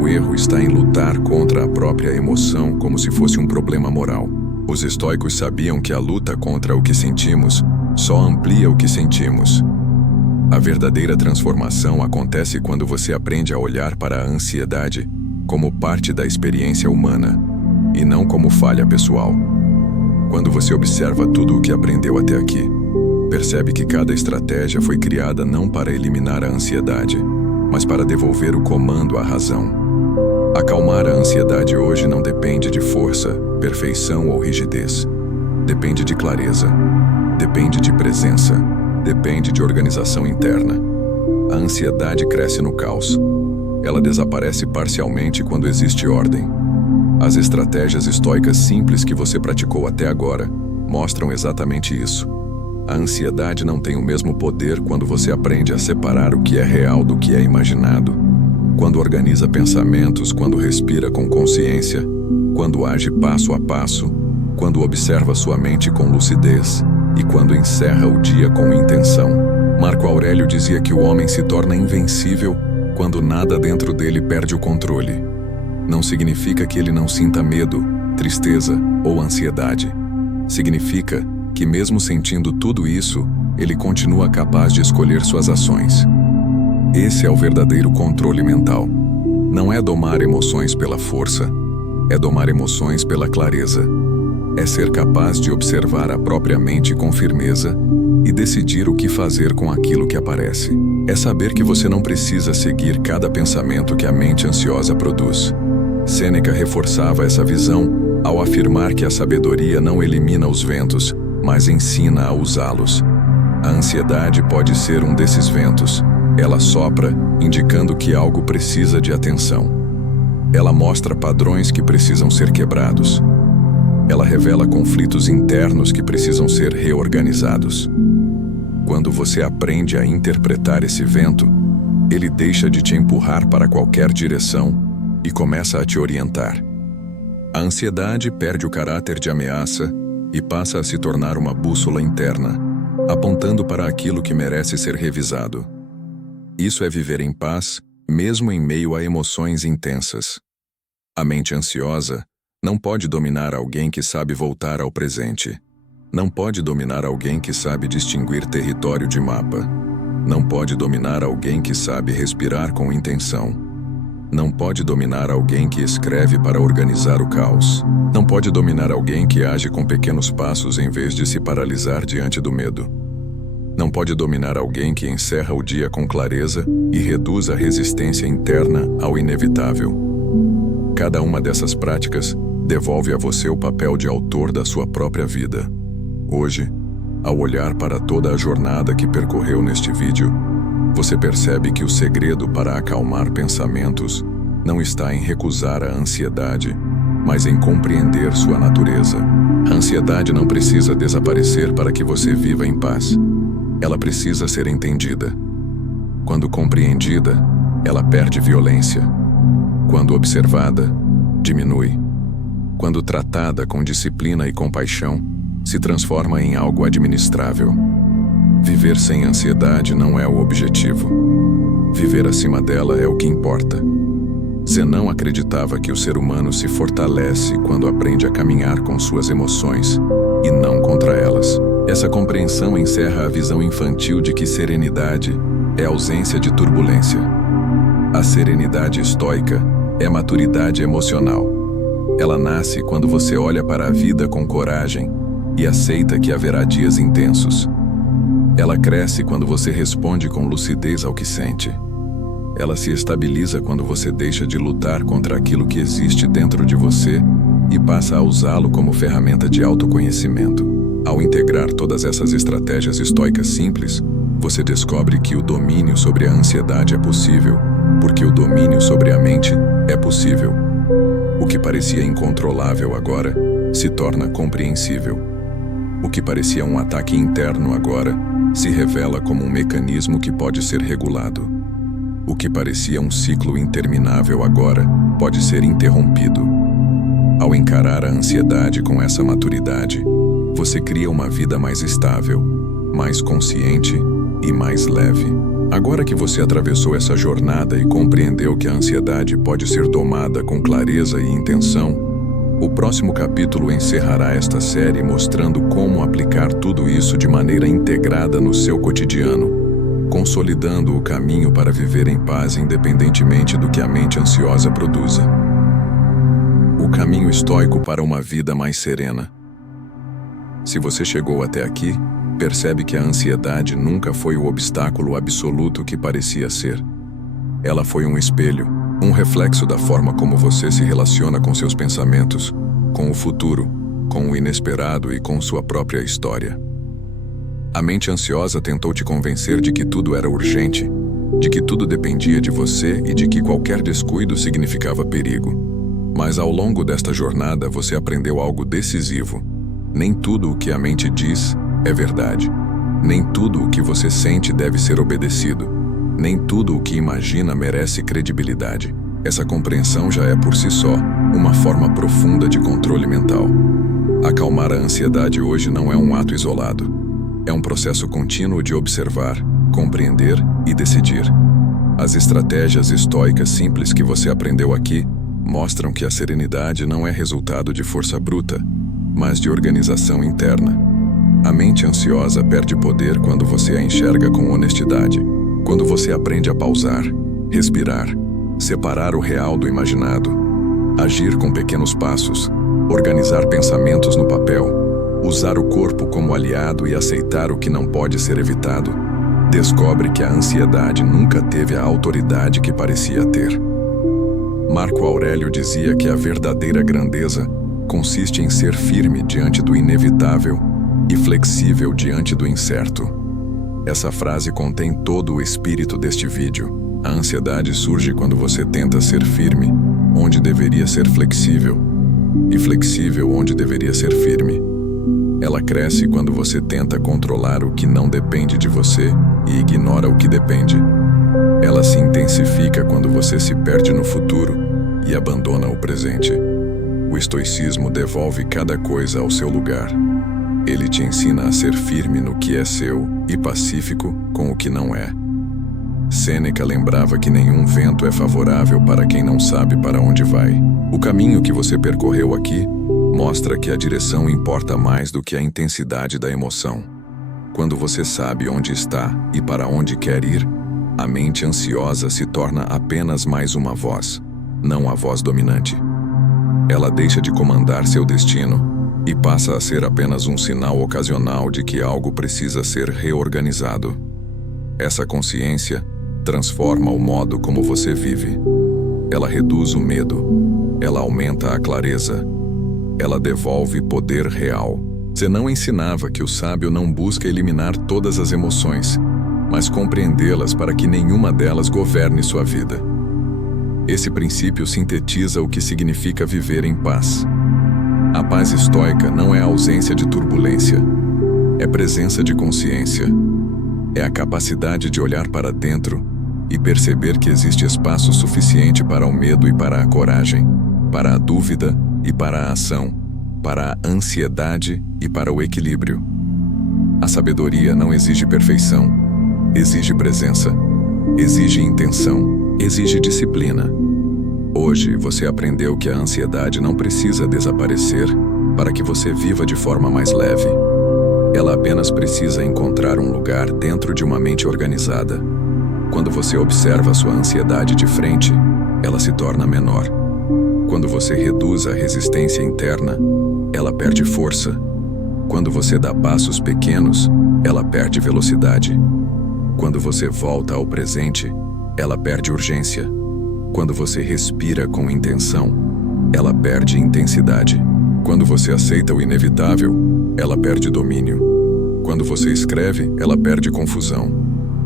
O erro está em lutar contra a própria emoção como se fosse um problema moral. Os estoicos sabiam que a luta contra o que sentimos só amplia o que sentimos. A verdadeira transformação acontece quando você aprende a olhar para a ansiedade como parte da experiência humana e não como falha pessoal. Quando você observa tudo o que aprendeu até aqui, percebe que cada estratégia foi criada não para eliminar a ansiedade, mas para devolver o comando à razão. Acalmar a ansiedade hoje não depende de força, perfeição ou rigidez. Depende de clareza, depende de presença, depende de organização interna. A ansiedade cresce no caos. Ela desaparece parcialmente quando existe ordem. As estratégias estoicas simples que você praticou até agora mostram exatamente isso. A ansiedade não tem o mesmo poder quando você aprende a separar o que é real do que é imaginado, quando organiza pensamentos, quando respira com consciência, quando age passo a passo, quando observa sua mente com lucidez e quando encerra o dia com intenção. Marco Aurélio dizia que o homem se torna invencível quando nada dentro dele perde o controle. Não significa que ele não sinta medo, tristeza ou ansiedade. Significa que mesmo sentindo tudo isso, ele continua capaz de escolher suas ações. Esse é o verdadeiro controle mental. Não é domar emoções pela força, é domar emoções pela clareza. É ser capaz de observar a própria mente com firmeza e decidir o que fazer com aquilo que aparece. É saber que você não precisa seguir cada pensamento que a mente ansiosa produz. Sêneca reforçava essa visão ao afirmar que a sabedoria não elimina os ventos, mas ensina a usá-los. A ansiedade pode ser um desses ventos. Ela sopra, indicando que algo precisa de atenção. Ela mostra padrões que precisam ser quebrados. Ela revela conflitos internos que precisam ser reorganizados. Quando você aprende a interpretar esse vento, ele deixa de te empurrar para qualquer direção e começa a te orientar. A ansiedade perde o caráter de ameaça e passa a se tornar uma bússola interna, apontando para aquilo que merece ser revisado. Isso é viver em paz, mesmo em meio a emoções intensas. A mente ansiosa não pode dominar alguém que sabe voltar ao presente. Não pode dominar alguém que sabe distinguir território de mapa. Não pode dominar alguém que sabe respirar com intenção. Não pode dominar alguém que escreve para organizar o caos. Não pode dominar alguém que age com pequenos passos em vez de se paralisar diante do medo. Não pode dominar alguém que encerra o dia com clareza e reduz a resistência interna ao inevitável. Cada uma dessas práticas devolve a você o papel de autor da sua própria vida. Hoje, ao olhar para toda a jornada que percorreu neste vídeo, você percebe que o segredo para acalmar pensamentos não está em recusar a ansiedade, mas em compreender sua natureza. A ansiedade não precisa desaparecer para que você viva em paz. Ela precisa ser entendida. Quando compreendida, ela perde violência. Quando observada, diminui. Quando tratada com disciplina e compaixão, se transforma em algo administrável. Viver sem ansiedade não é o objetivo. Viver acima dela é o que importa. Zenão acreditava que o ser humano se fortalece quando aprende a caminhar com suas emoções e não contra elas. Essa compreensão encerra a visão infantil de que serenidade é ausência de turbulência. A serenidade estoica é maturidade emocional. Ela nasce quando você olha para a vida com coragem e aceita que haverá dias intensos. Ela cresce quando você responde com lucidez ao que sente. Ela se estabiliza quando você deixa de lutar contra aquilo que existe dentro de você e passa a usá-lo como ferramenta de autoconhecimento. Ao integrar todas essas estratégias estoicas simples, você descobre que o domínio sobre a ansiedade é possível Porque o domínio sobre a mente é possível. O que parecia incontrolável agora se torna compreensível. O que parecia um ataque interno agora se revela como um mecanismo que pode ser regulado. O que parecia um ciclo interminável agora pode ser interrompido. Ao encarar a ansiedade com essa maturidade, você cria uma vida mais estável, mais consciente e mais leve. Agora que você atravessou essa jornada e compreendeu que a ansiedade pode ser domada com clareza e intenção, o próximo capítulo encerrará esta série mostrando como aplicar tudo isso de maneira integrada no seu cotidiano, consolidando o caminho para viver em paz independentemente do que a mente ansiosa produza. O caminho estoico para uma vida mais serena. Se você chegou até aqui, percebe que a ansiedade nunca foi o obstáculo absoluto que parecia ser. Ela foi um espelho, um reflexo da forma como você se relaciona com seus pensamentos, com o futuro, com o inesperado e com sua própria história. A mente ansiosa tentou te convencer de que tudo era urgente, de que tudo dependia de você e de que qualquer descuido significava perigo. Mas ao longo desta jornada você aprendeu algo decisivo. Nem tudo o que a mente diz é verdade. Nem tudo o que você sente deve ser obedecido. Nem tudo o que imagina merece credibilidade. Essa compreensão já é por si só uma forma profunda de controle mental. Acalmar a ansiedade hoje não é um ato isolado. É um processo contínuo de observar, compreender e decidir. As estratégias estoicas simples que você aprendeu aqui mostram que a serenidade não é resultado de força bruta, mas de organização interna. A mente ansiosa perde poder quando você a enxerga com honestidade, quando você aprende a pausar, respirar, separar o real do imaginado, agir com pequenos passos, organizar pensamentos no papel, usar o corpo como aliado e aceitar o que não pode ser evitado, descobre que a ansiedade nunca teve a autoridade que parecia ter. Marco Aurélio dizia que a verdadeira grandeza consiste em ser firme diante do inevitável e flexível diante do incerto. Essa frase contém todo o espírito deste vídeo. A ansiedade surge quando você tenta ser firme, onde deveria ser flexível, e flexível onde deveria ser firme. Ela cresce quando você tenta controlar o que não depende de você e ignora o que depende. Ela se intensifica quando você se perde no futuro e abandona o presente. O estoicismo devolve cada coisa ao seu lugar. Ele te ensina a ser firme no que é seu e pacífico com o que não é. Sêneca lembrava que nenhum vento é favorável para quem não sabe para onde vai. O caminho que você percorreu aqui mostra que a direção importa mais do que a intensidade da emoção. Quando você sabe onde está e para onde quer ir, a mente ansiosa se torna apenas mais uma voz, não a voz dominante. Ela deixa de comandar seu destino e passa a ser apenas um sinal ocasional de que algo precisa ser reorganizado. Essa consciência transforma o modo como você vive. Ela reduz o medo. Ela aumenta a clareza. Ela devolve poder real. Zenão ensinava que o sábio não busca eliminar todas as emoções, mas compreendê-las para que nenhuma delas governe sua vida. Esse princípio sintetiza o que significa viver em paz. A paz estoica não é a ausência de turbulência, é presença de consciência. É a capacidade de olhar para dentro e perceber que existe espaço suficiente para o medo e para a coragem, para a dúvida e para a ação, para a ansiedade e para o equilíbrio. A sabedoria não exige perfeição, exige presença, exige intenção, exige disciplina. Hoje você aprendeu que a ansiedade não precisa desaparecer para que você viva de forma mais leve. Ela apenas precisa encontrar um lugar dentro de uma mente organizada. Quando você observa sua ansiedade de frente, ela se torna menor. Quando você reduz a resistência interna, ela perde força. Quando você dá passos pequenos, ela perde velocidade. Quando você volta ao presente, ela perde urgência. Quando você respira com intenção, ela perde intensidade. Quando você aceita o inevitável, ela perde domínio. Quando você escreve, ela perde confusão.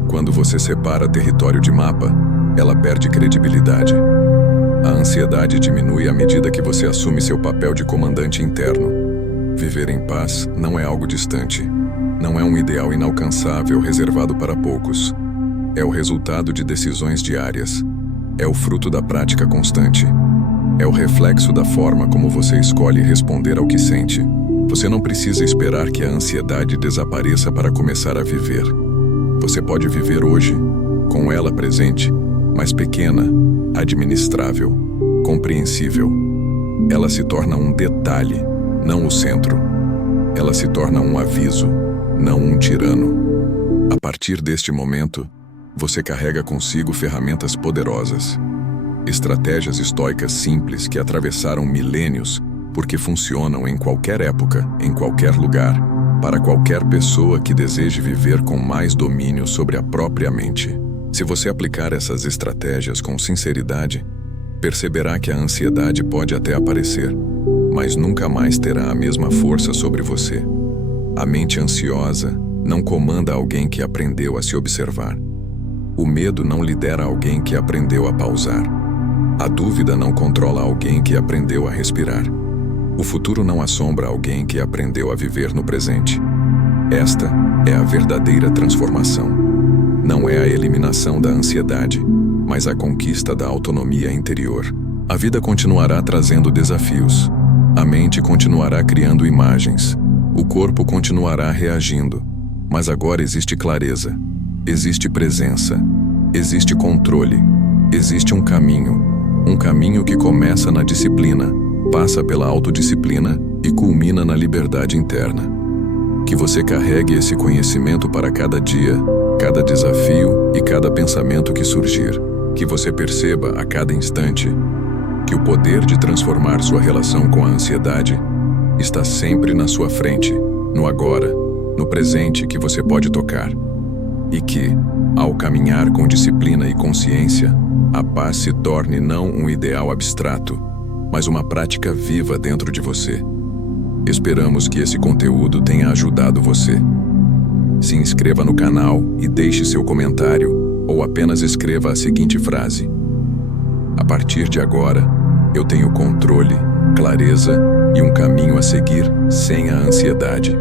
Quando você separa território de mapa, ela perde credibilidade. A ansiedade diminui à medida que você assume seu papel de comandante interno. Viver em paz não é algo distante. Não é um ideal inalcançável reservado para poucos. É o resultado de decisões diárias. É o fruto da prática constante. É o reflexo da forma como você escolhe responder ao que sente. Você não precisa esperar que a ansiedade desapareça para começar a viver. Você pode viver hoje, com ela presente, mas pequena, administrável, compreensível. Ela se torna um detalhe, não o centro. Ela se torna um aviso, não um tirano. A partir deste momento, você carrega consigo ferramentas poderosas. Estratégias estoicas simples que atravessaram milênios porque funcionam em qualquer época, em qualquer lugar, para qualquer pessoa que deseje viver com mais domínio sobre a própria mente. Se você aplicar essas estratégias com sinceridade, perceberá que a ansiedade pode até aparecer, mas nunca mais terá a mesma força sobre você. A mente ansiosa não comanda alguém que aprendeu a se observar. O medo não lidera alguém que aprendeu a pausar. A dúvida não controla alguém que aprendeu a respirar. O futuro não assombra alguém que aprendeu a viver no presente. Esta é a verdadeira transformação. Não é a eliminação da ansiedade, mas a conquista da autonomia interior. A vida continuará trazendo desafios. A mente continuará criando imagens. O corpo continuará reagindo. Mas agora existe clareza. Existe presença. Existe controle. Existe um caminho. Um caminho que começa na disciplina, passa pela autodisciplina e culmina na liberdade interna. Que você carregue esse conhecimento para cada dia, cada desafio e cada pensamento que surgir. Que você perceba a cada instante que o poder de transformar sua relação com a ansiedade está sempre na sua frente, no agora, no presente que você pode tocar. E que, ao caminhar com disciplina e consciência, a paz se torne não um ideal abstrato, mas uma prática viva dentro de você. Esperamos que esse conteúdo tenha ajudado você. Se inscreva no canal e deixe seu comentário, ou apenas escreva a seguinte frase: a partir de agora, eu tenho controle, clareza e um caminho a seguir sem a ansiedade.